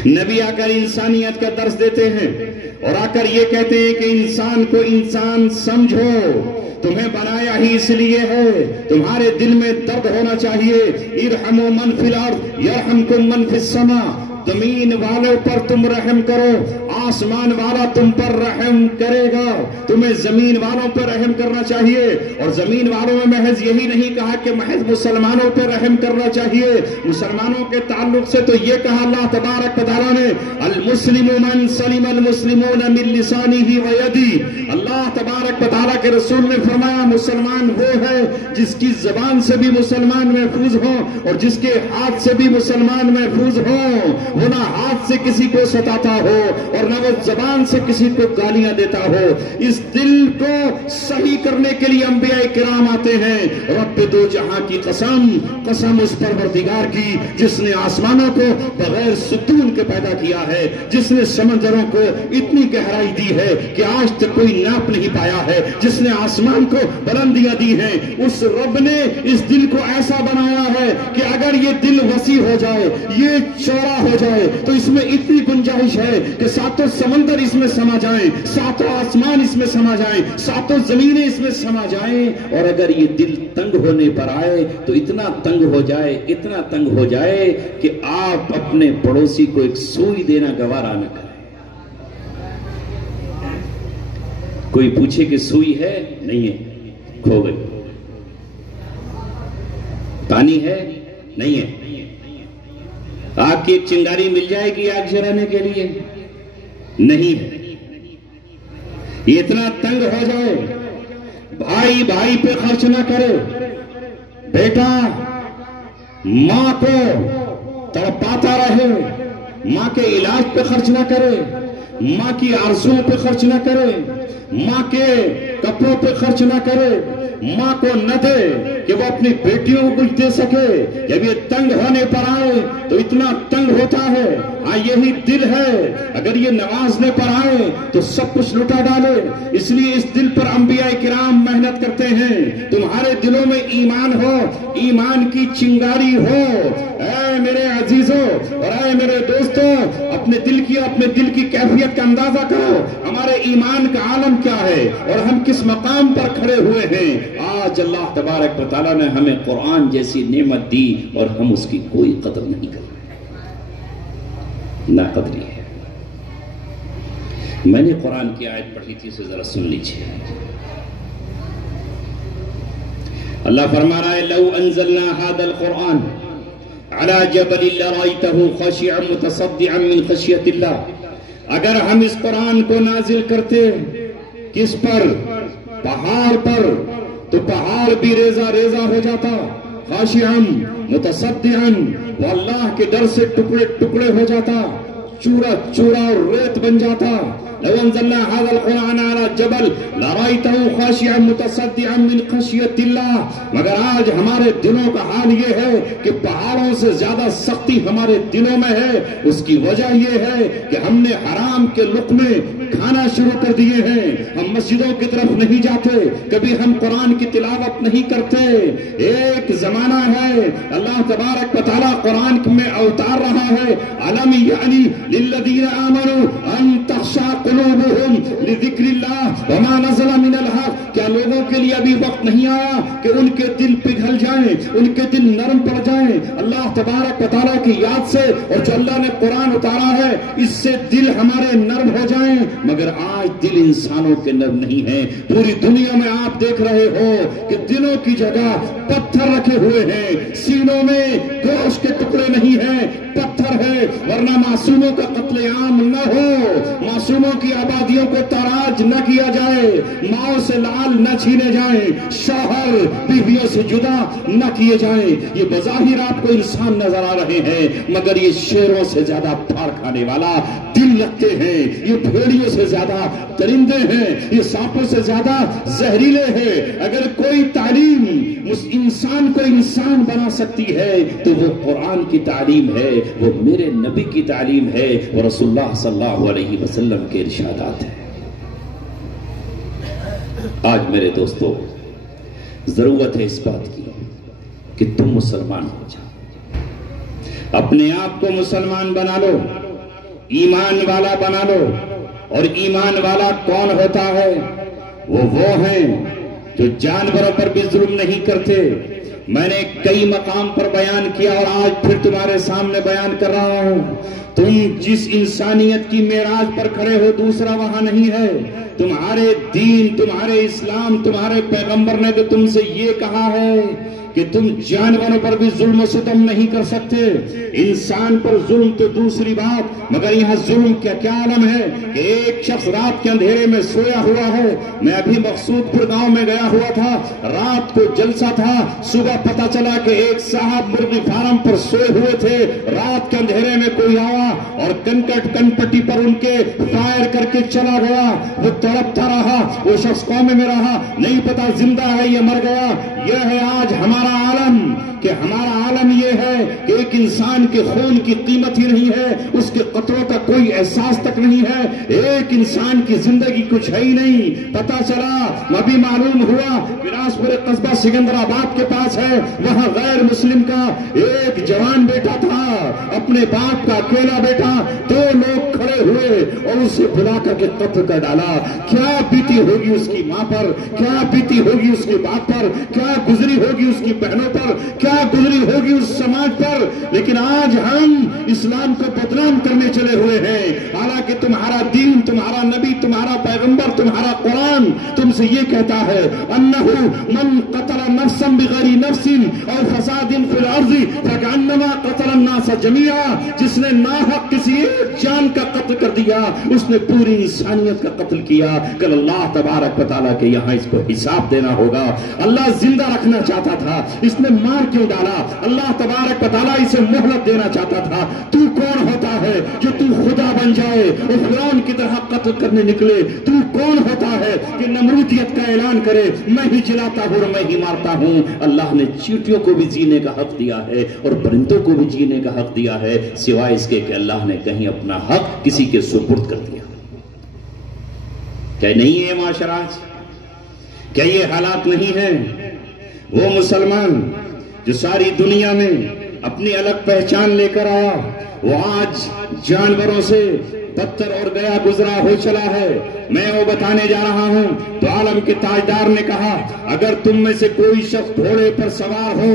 نبی آ کر انسانیت کا درس دیتے ہیں اور آ کر یہ کہتے ہیں کہ انسان کو انسان سمجھو، تمہیں بنایا ہی اس لیے ہے، تمہارے دل میں درد ہونا چاہیے۔ ارحموا من فی الارض یرحمکم من فی السماء، زمین والوں پر تم رحم کرو، آسمان والا تم پر رحم کرے گا، تمہیں زمین والوں پر رحم کرنا چاہیے۔ اور زمین والوں میں محض یہی نہیں کہا کہ محض مسلمانوں پر رحم کرنا چاہیے، مسلمانوں کے تعلق سے تو یہ کہا اللہ تبارک و تعالیٰ نے المسلم من سلم المسلمون من لسانہ و یدہ، اللہ تبارک و تعالیٰ کے رسول نے فرمایا مسلمان وہ ہے جس کی زبان سے بھی مسلمان محفوظ ہوں اور جس کے ہاتھ سے بھی مسلمان محفوظ ہوں، وہ نہ ہاتھ سے کسی کو ستاتا ہو اور نہ وہ زبان سے کسی کو گالیاں دیتا ہو۔ اس دل کو صحیح کرنے کے لیے انبیاء کرام آتے ہیں۔ رب دو جہاں کی قسم، قسم اس پروردگار کی جس نے آسمانوں کو بغیر ستون کے پیدا کیا ہے، جس نے سمندروں کو اتنی گہرائی دی ہے کہ آج تک کوئی ناپ نہیں پایا ہے، جس نے آسمان کو بلندیاں دی ہیں، اس رب نے اس دل کو ایسا بنایا ہے کہ اگر یہ دل وسیع ہو جائے، یہ چوڑا ہو جائے تو اس میں اتنی گنجائش ہے کہ ساتوں سمندر اس میں سما جائیں، ساتوں آسمان اس میں سما جائیں، ساتوں زمینیں اس میں سما جائیں۔ اور اگر یہ دل تنگ ہونے پر آئے تو اتنا تنگ ہو جائے، اتنا تنگ ہو جائے کہ آپ اپنے پڑوسی کو ایک سوئی دینا گوارا نہ کریں۔ کوئی پوچھے کہ سوئی ہے؟ نہیں ہے، کھو گئی۔ پانی ہے؟ نہیں ہے۔ آپ کی ایک چنگاری مل جائے گی آگ جلانے کے لیے؟ نہیں ہے۔ یہ اتنا تنگ ہو جائے، بھائی بھائی پہ خرچ نہ کرے، بیٹا ماں کو تڑپاتا رہے، ماں کے علاج پہ خرچ نہ کرے، ماں کی آرزوؤں پہ خرچ نہ کرے، ماں کے کپڑوں پہ خرچ نہ کرے، ماں کو نہ دے کہ وہ اپنی بیٹیوں کو کچھ دے سکے۔ جب یہ تنگ ہونے پر آئے تو اتنا تنگ ہوتا ہے، یہی دل ہے، اگر یہ نوازنے پر آئے تو سب کچھ لٹا ڈالے۔ اس لیے اس دل پر انبیاء کرام محنت کرتے ہیں۔ تمہارے دلوں میں ایمان ہو، ایمان کی چنگاری ہو۔ اے میرے عزیزوں اور اے میرے دوستوں، اپنے دل کی کیفیت کا اندازہ کرو، ہمارے ایمان کا عالم کیا ہے اور ہم کس مقام پر کھڑے ہوئے ہیں۔ آج اللہ تبارک و تعالیٰ نے ہمیں قرآن جیسی نعمت دی اور ہم اس کی کوئی قدر نہیں کر رہے، نا قدری ہے۔ میں نے قرآن کی آیت پڑھی تھی، اسے ذرا سن لیجیے۔ اللہ فرما رہا ہے لو انزلنا هذا القرآن على جبل لرأيته خاشعا متصدعا من خشية الله، اگر ہم اس قرآن کو نازل کرتے کس پر؟ پہاڑ پر، تو پہاڑ بھی ریزہ ریزہ ہو جاتا، خاشعا متصدعا، وہ اللہ کے ڈر سے ٹکڑے ٹکڑے ہو جاتا، چورا چورا اور ریت بن جاتا۔ لو انزلنا هذا القرآن على جبل لرأيته خاشعا متصدعا من خشية الله، مگر آج ہمارے دلوں کا حال یہ ہے کہ پہاڑوں سے زیادہ سختی ہمارے دلوں میں ہے۔ اس کی وجہ یہ ہے کہ ہم نے حرام کے لقمے کھانا شروع کر دیے ہیں، ہم مسجدوں کی طرف نہیں جاتے، کبھی ہم قرآن کی تلاوت نہیں کرتے۔ ایک زمانہ ہے اللہ تبارک و تعالیٰ قرآن میں اوتار رہا ہے، علم یعنی للذین آمنوا ان تخشع قلوبهم لذکر اللہ وما نزل من الحق، کیا لوگوں کے لیے ابھی وقت نہیں آیا کہ ان کے دل پگھل جائیں، ان کے دل نرم پڑ جائیں؟ اللہ تبارک و تعالیٰ کی یاد سے اور جو اللہ نے قرآن اتارا ہے اس سے دل ہمارے نرم ہو جائیں، مگر آج دل انسانوں کے نرم نہیں ہیں۔ پوری دنیا میں آپ دیکھ رہے ہو کہ دلوں کی جگہ پتھر رکھے ہوئے ہیں، سینوں میں گوشت کے ٹکڑے نہیں ہیں، پتھر ہے، ورنہ معصوموں کا قتل عام نہ ہو، معصوموں کی آبادیوں کو تاراج نہ کیا جائے، ماؤں سے لال نہ چھینے جائیں، شوہر بیویوں سے جدا نہ کیے جائیں۔ یہ بظاہر آپ کو انسان نظر آ رہے ہیں، مگر یہ شیروں سے زیادہ پھاڑ کھانے والا دل رکھتے ہیں، یہ بھیڑیوں سے زیادہ درندے ہیں، یہ سانپوں سے زیادہ زہریلے ہیں۔ اگر کوئی تعلیم اس انسان کو انسان بنا سکتی ہے تو وہ قرآن کی تعلیم ہے، وہ میرے نبی کی تعلیم ہے، وہ رسول اللہ صلی اللہ علیہ وسلم کے ارشادات ہیں۔ آج میرے دوستو ضرورت ہے اس بات کی کہ تم مسلمان ہو جاؤ، اپنے آپ کو مسلمان بنا لو، ایمان والا بنا لو۔ اور ایمان والا کون ہوتا ہے؟ وہ ہیں جو جانوروں پر بھی ظلم نہیں کرتے۔ میں نے کئی مقام پر بیان کیا اور آج پھر تمہارے سامنے بیان کر رہا ہوں، تم جس انسانیت کی معراج پر کھڑے ہو دوسرا وہاں نہیں ہے۔ تمہارے دین، تمہارے اسلام، تمہارے پیغمبر نے تو تم سے یہ کہا ہے کہ تم جانوروں پر بھی ظلم و ستم نہیں کر سکتے، انسان پر ظلم تو دوسری بات، مگر یہاں ظلم کیا عالم ہے کہ ایک شخص رات کے اندھیرے میں سویا ہوا ہے۔ میں ابھی مقصود پور گاؤں میں گیا ہوا تھا، رات کو جلسہ تھا، صبح پتہ چلا کہ ایک صاحب مرغی فارم پر سوئے ہوئے تھے، رات کے اندھیرے میں کوئی آیا اور کن پٹی پر ان کے فائر کر کے چلا گیا۔ وہ تڑپتا رہا، وہ شخص قوم میں رہا، نہیں پتا زندہ ہے یا مر گیا۔ یہ ہے آج ہمارا عالم، کہ ہمارا عالم یہ ہے کہ ایک انسان کے خون کی قیمت ہی نہیں ہے، اس کے قطروں کا کوئی احساس تک نہیں ہے، ایک انسان کی زندگی کچھ ہے ہی نہیں۔ پتا چلا، ابھی معلوم ہوا، بلاسپور قصبہ سکندر آباد کے پاس ہے، وہاں غیر مسلم کا ایک جوان بیٹا تھا، اپنے باپ کا اکیلا بیٹا، دو لوگ کھڑے ہوئے اور اسے بلا کر کے قتل کر ڈالا۔ کیا بیتی ہوگی اس کی ماں پر، کیا بیتی ہوگی اس کے باپ پر، کیا گزری ہوگی اس کی بہنوں پر، کیا گزری ہوگی اس سماج پر۔ لیکن آج ہم اسلام کو بدنام کرنے چلے ہوئے ہیں، حالانکہ تمہارا دین، تمہارا نبی، تمہارا پیغمبر، تمہارا قرآن تم سے یہ کہتا ہے انہ من قتل نفسا بغیر نفس او فساد فی الارض فکانما قتل الناس جميعا، جس نے ناحق کسی ایک جان کا قتل کر دیا اس نے پوری انسانیت کا قتل کیا۔ کل اللہ تبارک و تعالیٰ کے یہاں اس کو حساب دینا ہوگا۔ اللہ زندہ رکھنا چاہتا تھا، اس نے مار کیوں ڈالا؟ اللہ تبارک و تعالیٰ اسے مہلت دینا چاہتا تھا۔ تو کون ہوتا ہے جو تو خدا بن جائے اور فرعون کی طرح قتل کرنے نکلے؟ تو کون ہوتا ہے کہ نمرودیت کا اعلان کرے، میں ہی جلاتا ہوں اور میں ہی مارتا ہوں؟ اللہ نے چیونٹیوں کو بھی جینے کا حق دیا ہے اور پرندوں کو بھی جینے کا حق دیا ہے، سوائے اس کے کہ اللہ نے کہیں اپنا حق کسی کے سپرد کر دیا۔ کیا نہیں ہے معاشرہ؟ کیا یہ حالات نہیں ہیں؟ وہ مسلمان جو ساری دنیا میں اپنی الگ پہچان لے کر آیا، وہ آج جانوروں سے بدتر اور گیا گزرا ہو چلا ہے۔ میں وہ بتانے جا رہا ہوں تو عالم کے تاجدار نے کہا، اگر تم میں سے کوئی شخص گھوڑے پر سوار ہو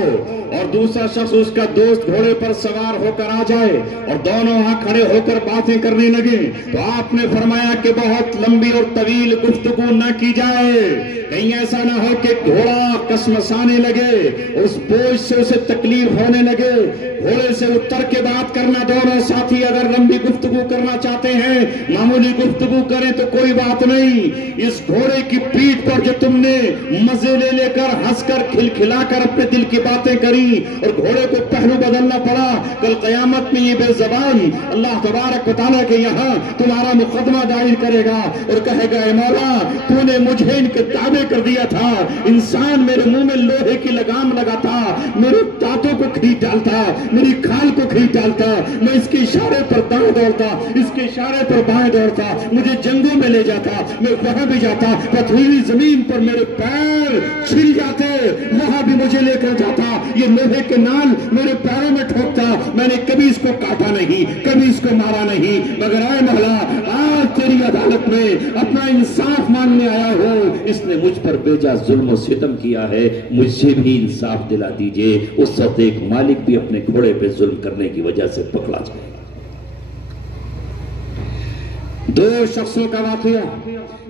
اور دوسرا شخص اس کا دوست گھوڑے پر سوار ہو کر آ جائے اور دونوں وہاں کھڑے ہو کر باتیں کرنے لگے، تو آپ نے فرمایا کہ بہت لمبی اور طویل گفتگو نہ کی جائے، کہیں ایسا نہ ہو کہ گھوڑا کسمسانے لگے، اس بوجھ سے اسے تکلیف ہونے لگے۔ گھوڑے سے اتر کے بات کرنا، دونوں ساتھی اگر لمبی گفتگو کرنا چاہتے ہیں، معمولی گفتگو کریں تو کوئی بات نہیں، اس گھوڑے کی پیٹھ پر جو تم نے مزے لے لے کر، ہنس کر، کھلکھلا کر اپنے دل کی باتیں کری اور گھوڑے کو پہلو بدلنا پڑا، کل قیامت میں یہ بے زبان اللہ تبارک و تعالیٰ کے یہاں تمہارا مقدمہ دائر کرے گا اور کہے گا، اے مولا تو نے مجھے ان کے تابع کر دیا تھا، انسان میرے منہ میں لوہے کی لگام لگاتا، میرے دانتوں کو کھینچ ڈالتا، میری کھال کو کھینچ ڈالتا، میں اس کے اشارے پر دائیں دوڑتا، اس کے اشارے پر بائیں دوڑتا، مجھے جنگوں میں لے جاتا، میں وہاں بھی جاتا، پتھریلی زمین پر میرے پیر چھل جاتے، وہاں بھی مجھے لے کر جاتا، یہ لوہے کے نال میرے پیروں میں ٹھوکتا، میں نے کبھی اس کو کاٹا نہیں، کبھی اس کو مارا نہیں، مگر اے مولا آج تیری عدالت میں اپنا انصاف مانگنے آیا ہو، اس نے مجھ پر بیجا ظلم و ستم کیا ہے، مجھ سے بھی انصاف دلا دیجئے۔ اس وقت ایک مالک بھی اپنے گھوڑے پہ ظلم کرنے کی وجہ سے پکڑا جائے۔ دو شخصوں کا واقعہ،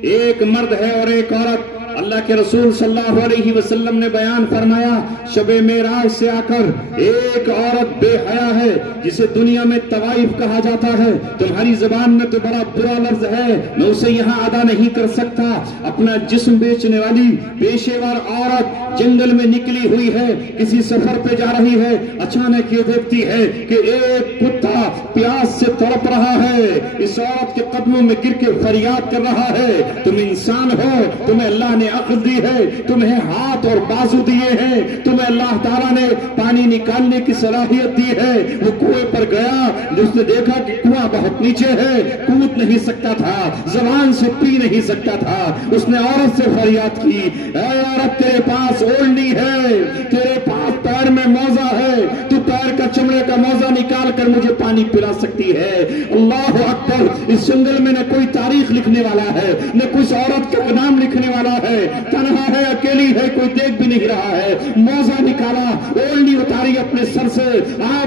ایک مرد ہے اور ایک عورت۔ اللہ کے رسول صلی اللہ علیہ وسلم نے بیان فرمایا، شب معراج سے آ کر ایک عورت بے حیا ہے جسے دنیا میں طوائف کہا جاتا ہے، تمہاری زبان میں تو بڑا برا لفظ ہے، میں اسے یہاں ادا نہیں کر سکتا۔ اپنا جسم بیچنے والی پیشے ور عورت جنگل میں نکلی ہوئی ہے، کسی سفر پہ جا رہی ہے، اچانک یہ دیکھتی ہے کہ ایک کتا پیاس سے تڑپ رہا ہے، اس عورت کے قدموں میں گر کے فریاد کر رہا ہے، تم انسان ہو، تمہیں اللہ نے عقل دی ہے، تمہیں ہاتھ اور بازو دیے ہیں، تمہیں اللہ تعالیٰ نے پانی نکالنے کی صلاحیت دی ہے۔ وہ کنویں پر گیا، اس نے دیکھا کہ کنواں بہت نیچے ہے، کود نہیں سکتا تھا، زبان سے پی نہیں سکتا تھا۔ اس نے عورت سے فریاد کی، اے عورت، تیرے پاس اولنی ہے، تیرے پاس پیر میں موزہ ہے، تو پیر کا چمڑے کا موزہ نکال کر مجھے پانی پلا سکتی ہے۔ اللہ اکبر! اس جنگل میں نہ کوئی تاریخ لکھنے والا ہے، نہ کچھ عورت کا نام لکھنے والا ہے، تنہا ہے، اکیلی ہے، کوئی دیکھ بھی نہیں رہا ہے۔ موزہ نکالا، اولنی اتاری اپنے سر سے،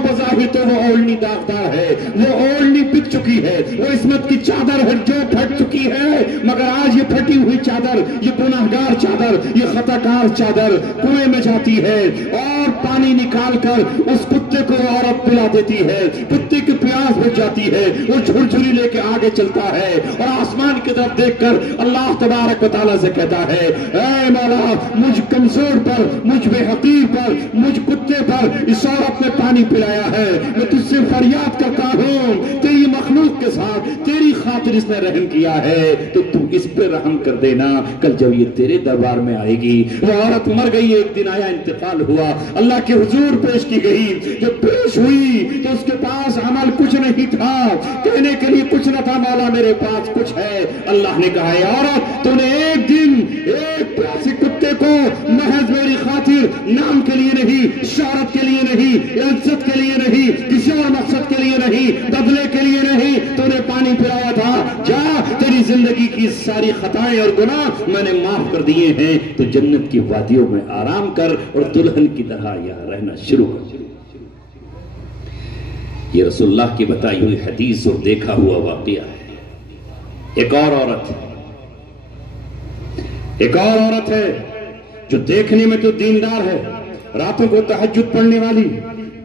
بظاہر تو وہ اولنی داغدار ہے، وہ اولنی بک چکی ہے، وہ عصمت کی چادر ہے جو پھٹ چکی ہے، مگر آج یہ پھٹی ہوئی چادر، یہ گناہگار چادر، یہ خطاکار چادر کنویں میں جاتی ہے اور پانی نکال کر اس کتے کو عورت پلا دیتی ہے۔ کتے کی پیاس بجھ جاتی ہے، وہ جھرجھری لے کے آگے چلتا ہے اور آسمان کی طرف دیکھ کر اللہ تبارک و تعالیٰ سے کہتا ہے، اے مولا، مجھ کمزور پر، مجھ بے حقیر پر، مجھ کتے پر اس عورت نے پانی پلایا ہے، میں تجھ سے فریاد کرتا ہوں، تیری مخلوق کے ساتھ تیری خاطر اس نے رحم کیا ہے تو تو اس پہ رحم کر دینا، کل جب یہ تیرے دربار میں آئے گی۔ وہ عورت مر گئی، ایک دن آیا، انتقال ہوا، اللہ کے حضور پیش کی گئی، جب پیش ہوئی تو اس کے پاس عمل کچھ نہیں تھا، کہنے کے لیے کچھ نہ تھا، مولا میرے پاس کچھ ہے۔ اللہ نے کہا، اے عورت، تو نے ایک دن ایک پیاسے کتے کو محض میری خاطر، نام کے لیے نہیں، شہرت کے لیے نہیں، عزت کے لیے نہیں، کسی اور مقصد کے لیے نہیں، بدلے کے لیے نہیں، تو نے پانی پلایا تھا، جا، تیری زندگی کی ساری خطائیں اور گناہ میں نے معاف کر دیے ہیں، تو جنت کی وادیوں میں آرام کر اور دلہن کی طرح یہاں رہنا شروع کر۔ یہ رسول اللہ کی بتائی ہوئی حدیث اور دیکھا ہوا واقعہ ہے۔ ایک اور عورت ہے جو دیکھنے میں تو دیندار ہے، راتوں کو تہجد پڑھنے والی،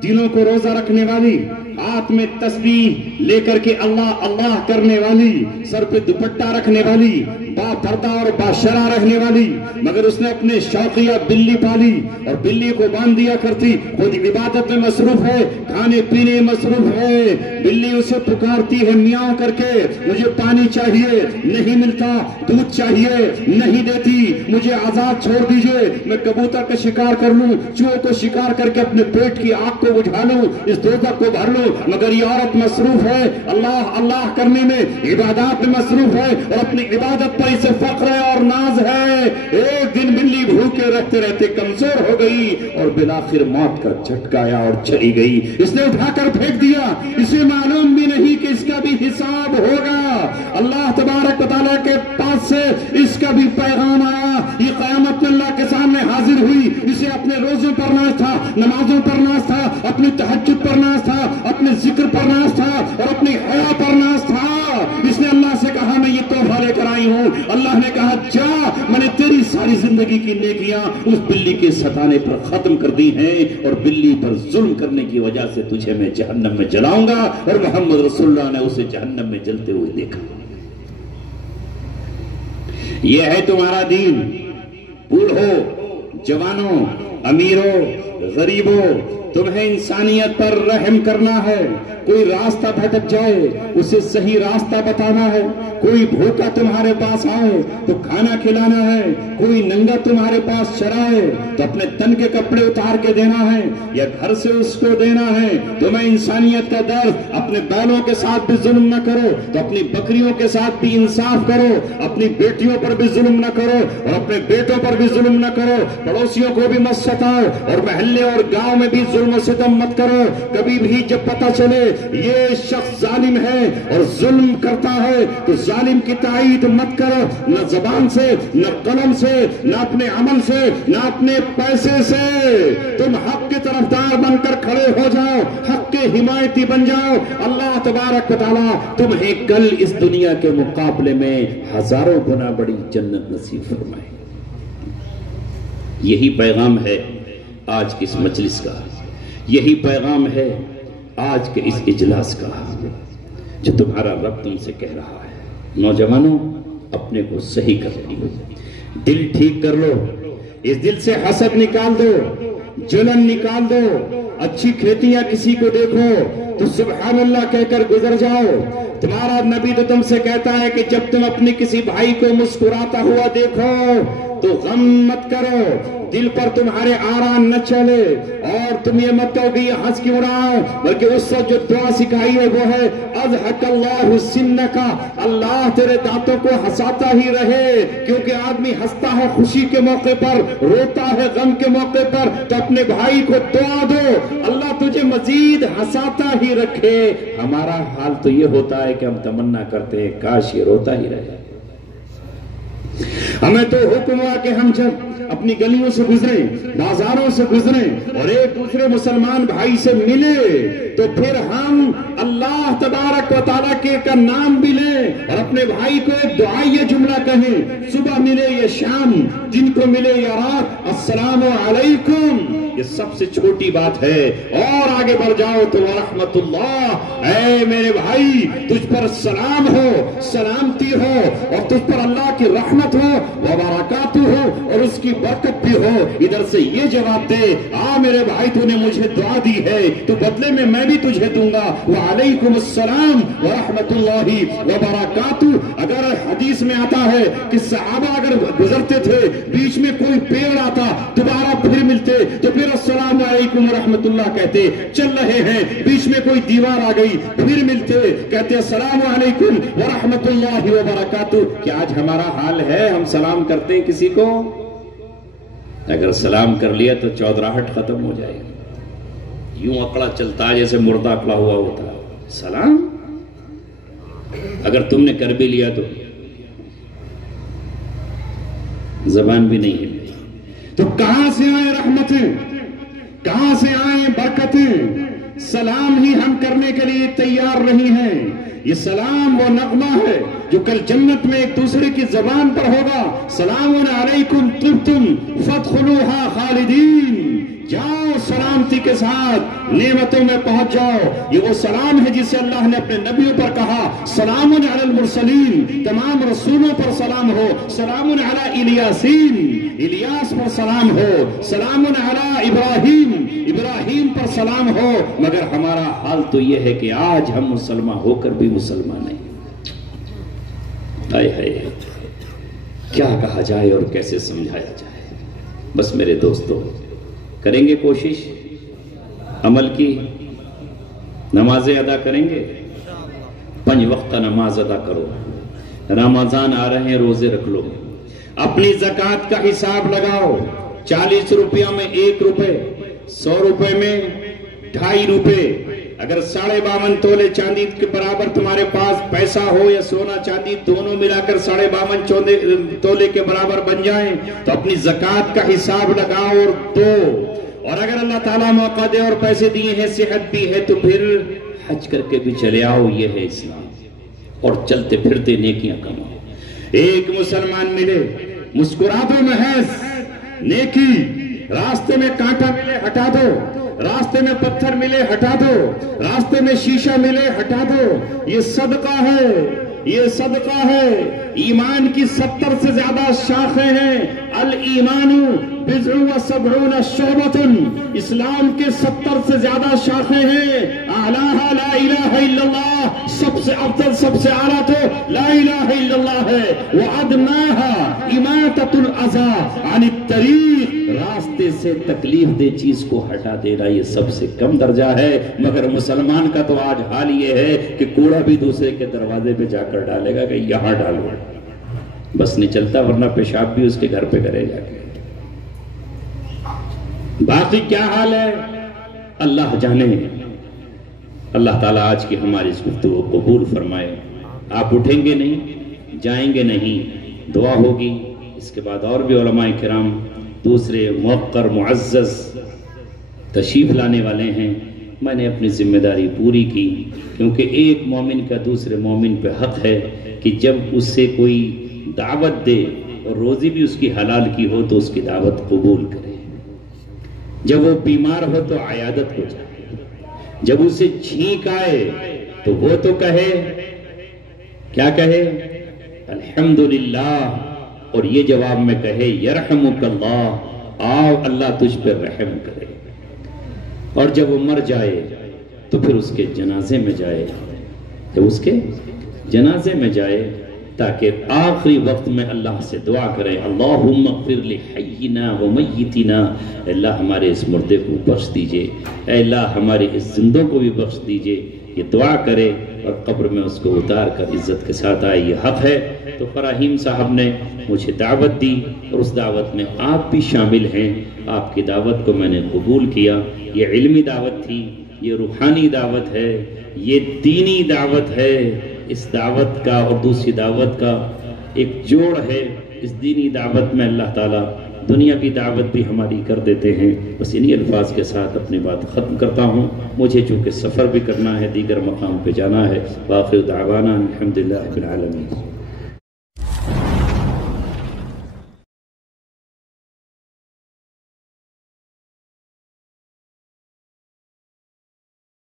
دنوں کو روزہ رکھنے والی، ہاتھ میں تسبیح لے کر کے اللہ اللہ کرنے والی، سر پہ دوپٹہ رکھنے والی، با پردہ اور باشرہ رہنے والی، مگر اس نے اپنے شوقیہ بلی پالی اور بلی کو باندھ دیا کرتی، خود عبادت میں مصروف ہے، کھانے پینے میں مصروف ہے، بلی اسے پکارتی ہے میاؤں کر کے، مجھے پانی چاہیے، نہیں ملتا، دودھ چاہیے، نہیں دیتی، مجھے آزاد چھوڑ دیجئے، میں کبوتر کا شکار کر لوں، چوہے کو شکار کر کے اپنے پیٹ کی آگ کو بجھا لوں، اس دوزخ کو بھر لوں، مگر یہ عورت مصروف ہے اللہ اللہ کرنے میں، عبادات میں مصروف ہے اور اپنی عبادت پر اسے فخر ہے اور ناز ہے۔ ایک دن بلی بھوکے رہتے رہتے کمزور ہو گئی اور بالآخر موت کا جھٹکا آیا اور چلی گئی، اس نے اٹھا کر پھینک دیا، اسے معلوم بھی نہیں کہ اس کا بھی حساب ہوگا۔ اللہ تبارک و تعالیٰ کے پاس سے اس کا بھی پیغام آیا، یہ قیامت میں اللہ کے سامنے حاضر ہوئی، اسے اپنے روزوں پر ناز تھا، نمازوں پر ناز تھا، اپنی تہجد پر ناز تھا، اپنے ذکر پر ناز تھا اور اپنی حیا پر ناز تھا۔ اس نے اللہ سے کہا، میں یہ تحفہ لے کر آئی ہوں۔ اللہ نے کہا، جا، میں نے تیری ساری زندگی کی نیکیاں اس بلی کے ستانے پر ختم کر دی ہیں اور بلی پر ظلم کرنے کی وجہ سے تجھے میں جہنم میں جلاؤں گا۔ اور محمد رسول اللہ نے اسے جہنم میں جلتے ہوئے دیکھا۔ یہ ہے تمہارا دین۔ بوڑھو، جوانوں، امیروں، غریبوں، تمہیں انسانیت پر رحم کرنا ہے۔ کوئی راستہ بھٹک جائے اسے صحیح راستہ بتانا ہے، کوئی بھوکا تمہارے پاس آئے تو کھانا کھلانا ہے، کوئی ننگا تمہارے پاس چرائے تو اپنے تن کے کپڑے اتار کے دینا ہے یا گھر سے اس کو دینا ہے۔ تمہیں انسانیت کا درد، اپنے بیلوں کے ساتھ بھی ظلم نہ کرو تو اپنی بکریوں کے ساتھ بھی انصاف کرو، اپنی بیٹیوں پر بھی ظلم نہ کرو اور اپنے بیٹوں پر بھی ظلم نہ کرو، پڑوسیوں کو بھی مت ستاؤ اور محلے اور گاؤں میں بھی ظلم ظلم و ستم مت کرو. کبھی بھی جب پتہ چلے یہ شخص ظالم ہے اور ظلم کرتا ہے تو ظالم کی تائید مت کرو، نہ زبان سے، نہ قلم سے، نہ اپنے عمل سے، نہ اپنے پیسے سے. تم حق کے طرفدار بن کر کھڑے ہو جاؤ، حق کے حمایتی بن جاؤ. اللہ تبارک و تعالیٰ تمہیں کل اس دنیا کے مقابلے میں ہزاروں گنا بڑی جنت نصیب فرمائے. یہی پیغام ہے آج کی اس مجلس کا، یہی پیغام ہے آج کے اس اجلاس کا جو تمہارا رب تم سے کہہ رہا ہے. نوجوانوں، اپنے کو صحیح کر لو، دل ٹھیک کر لو، اس دل سے حسد نکال دو، جلن نکال دو. اچھی کھیتیاں کسی کو دیکھو تو سبحان اللہ کہہ کر گزر جاؤ. تمہارا نبی تو تم سے کہتا ہے کہ جب تم اپنے کسی بھائی کو مسکراتا ہوا دیکھو تو غم مت کرو، دل پر تمہارے آرام نہ چلے، اور تم یہ مت کہو کہ یہ ہنس کیوں رہا ہے، بلکہ اس وقت جو دعا سکھائی ہے وہ ہے اضحک اللہ سنکا، اللہ تیرے دانتوں کو ہنساتا ہی رہے. کیونکہ آدمی ہنستا ہے خوشی کے موقع پر، روتا ہے غم کے موقع پر. تو اپنے بھائی کو دعا دو اللہ تجھے مزید ہنساتا ہی رکھے. ہمارا حال تو یہ ہوتا ہے کہ ہم تمنا کرتے ہیں کاش یہ روتا ہی رہے. ہمیں تو حکم ہوا کہ ہم جب اپنی گلیوں سے گزریں، بازاروں سے گزریں اور ایک دوسرے مسلمان بھائی سے ملے تو پھر ہم اللہ تبارک و تعالیٰ کے کا نام بھی لیں اور اپنے بھائی کو ایک دعائیہ جملہ کہیں. صبح ملے یا شام، دن کو ملے یا رات، السلام علیکم. یہ سب سے چھوٹی بات ہے. اور آگے بڑھ جاؤ تو ورحمت اللہ، اے میرے بھائی تجھ پر سلام ہو، سلامتی ہو، اور تجھ پر اللہ کی رحمت ہو، وبرکاتہ ہو، اور اس کی برکت بھی ہو. ادھر سے یہ جواب دے، میرے بھائی تو نے مجھے دعا دی ہے تو بدلے میں بھی تجھے دوں گا. وعلیکم السلام ورحمت اللہ وبرکاتہ. اگر حدیث میں آتا ہے کہ صحابہ اگر گزرتے تھے بیچ میں کوئی پیڑ آتا دوبارہ پھر ملتے تو پھر السلام علیکم ورحمت اللہ کہتے. چل رہے ہیں بیچ میں کوئی دیوار آ گئی پھر ملتے کہتے السلام علیکم ورحمت اللہ وبرکاتہ. کیا آج ہمارا حال ہے ہم سلام کرتے ہیں کسی کو؟ اگر سلام کر لیا تو چودراہٹ ختم ہو جائے گی. یوں اکڑا چلتا ہے جیسے مردہ اکڑا ہوا ہوتا ہے. سلام اگر تم نے کر بھی لیا تو زبان بھی نہیں ہل رہی تو کہاں سے آئیں رحمتیں، کہاں سے آئیں برکتیں؟ سلام ہی ہم کرنے کے لیے تیار نہیں ہیں. یہ سلام وہ نغمہ ہے جو کل جنت میں ایک دوسرے کی زبان پر ہوگا. سلام علیکم طبتم فادخلوها خالدین. جاؤ سلامتی کے ساتھ نعمتوں میں پہنچ جاؤ. یہ وہ سلام ہے جسے اللہ نے اپنے نبیوں پر کہا سلام علی المرسلین، تمام رسولوں پر سلام ہو. سلام علی الیاسین، الیاس پر سلام ہو. سلام علی ابراہیم، ابراہیم پر سلام ہو. مگر ہمارا حال تو یہ ہے کہ آج ہم مسلمان ہو کر بھی مسلمان نہیں. آئے ہائے، کیا کہا جائے اور کیسے سمجھایا جائے. بس میرے دوستو، کریں گے کوشش عمل کی، نمازیں ادا کریں گے، 5 وقت نماز ادا کرو. رمضان آ رہے ہیں، روزے رکھ لو. اپنی زکوٰۃ کا حساب لگاؤ. 40 روپیہ میں 1 روپے، 100 روپے میں 2.5 روپے. اگر 52.5 تولے چاندی کے برابر تمہارے پاس پیسہ ہو یا سونا چاندی دونوں ملا کر 52.5 تولے کے برابر بن جائیں تو اپنی زکوٰۃ کا حساب لگاؤ اور دو. اور اگر اللہ تعالیٰ موقع دے اور پیسے دیے ہیں، صحت بھی ہے، تو پھر حج کر کے بھی چلے آؤ. یہ ہے اسلام. اور چلتے پھرتے نیکیاں کماؤ. ایک مسلمان ملے، مسکرا دو محض نیکی. راستے میں کانٹا ملے ہٹا دو، راستے میں پتھر ملے ہٹا دو، راستے میں شیشہ ملے ہٹا دو. یہ صدقہ ہے، یہ صدقہ ہے. ایمان کی 70 سے زیادہ شاخیں ہیں. الایمان 70 شعبۃ، اسلام کے 70 سے زیادہ شاخیں ہیں. اعلیٰ لا الہ الا اللہ، سب سے افضل سب سے اعلیٰ تو لا الہ الا اللہ ہے. وادناها اماطۃ الاذى عن الطریق، راستے سے تکلیف دہ چیز کو ہٹا دینا یہ سب سے کم درجہ ہے. مگر مسلمان کا تو آج حال یہ ہے کہ کوڑا بھی دوسرے کے دروازے پہ جا کر ڈالے گا کہ یہاں ڈالو، بس نہیں چلتا، ورنہ پیشاب بھی اس کے گھر پہ کرے جا کے. باقی کیا حال ہے؟ اللہ جانے اللہ تعالیٰ آج کی ہماری اس گفتگو کو قبول فرمائے. آپ اٹھیں گے نہیں، جائیں گے نہیں، دعا ہوگی. اس کے بعد اور بھی علماء کرام دوسرے موقر معزز تشریف لانے والے ہیں. میں نے اپنی ذمہ داری پوری کی، کیونکہ ایک مومن کا دوسرے مومن پہ حق ہے کہ جب اس سے کوئی دعوت دے اور روزی بھی اس کی حلال کی ہو تو اس کی دعوت قبول کرے. جب وہ بیمار ہو تو عیادت کو جائے، جب اسے چھینک آئے تو وہ تو کہے، کیا کہے؟ الحمدللہ. اور یہ جواب میں کہے یرحمک اللہ، آؤ اللہ تجھ پر رحم کرے. اور جب وہ مر جائے تو پھر اس کے جنازے میں جائے، جب اس کے جنازے میں جائے تاکہ آخری وقت میں اللہ سے دعا کرے اللہم اغفر لحینا و میتنا، اللہ ہمارے اس مردے کو بخش دیجئے، اے اللہ ہمارے اس زندوں کو بھی بخش دیجئے. یہ دعا کرے اور قبر میں اس کو اتار کر عزت کے ساتھ آئے. یہ حق ہے. تو فراہیم صاحب نے مجھے دعوت دی اور اس دعوت میں آپ بھی شامل ہیں. آپ کی دعوت کو میں نے قبول کیا. یہ علمی دعوت تھی، یہ روحانی دعوت ہے، یہ دینی دعوت ہے. اس دعوت کا اور دوسری دعوت کا ایک جوڑ ہے. اس دینی دعوت میں اللہ تعالیٰ دنیاوی دعوت بھی ہماری کر دیتے ہیں. بس انہی الفاظ کے ساتھ اپنی بات ختم کرتا ہوں. مجھے چونکہ سفر بھی کرنا ہے، دیگر مقام پہ جانا ہے. وآخر دعوانا الحمدللہ رب العالمین.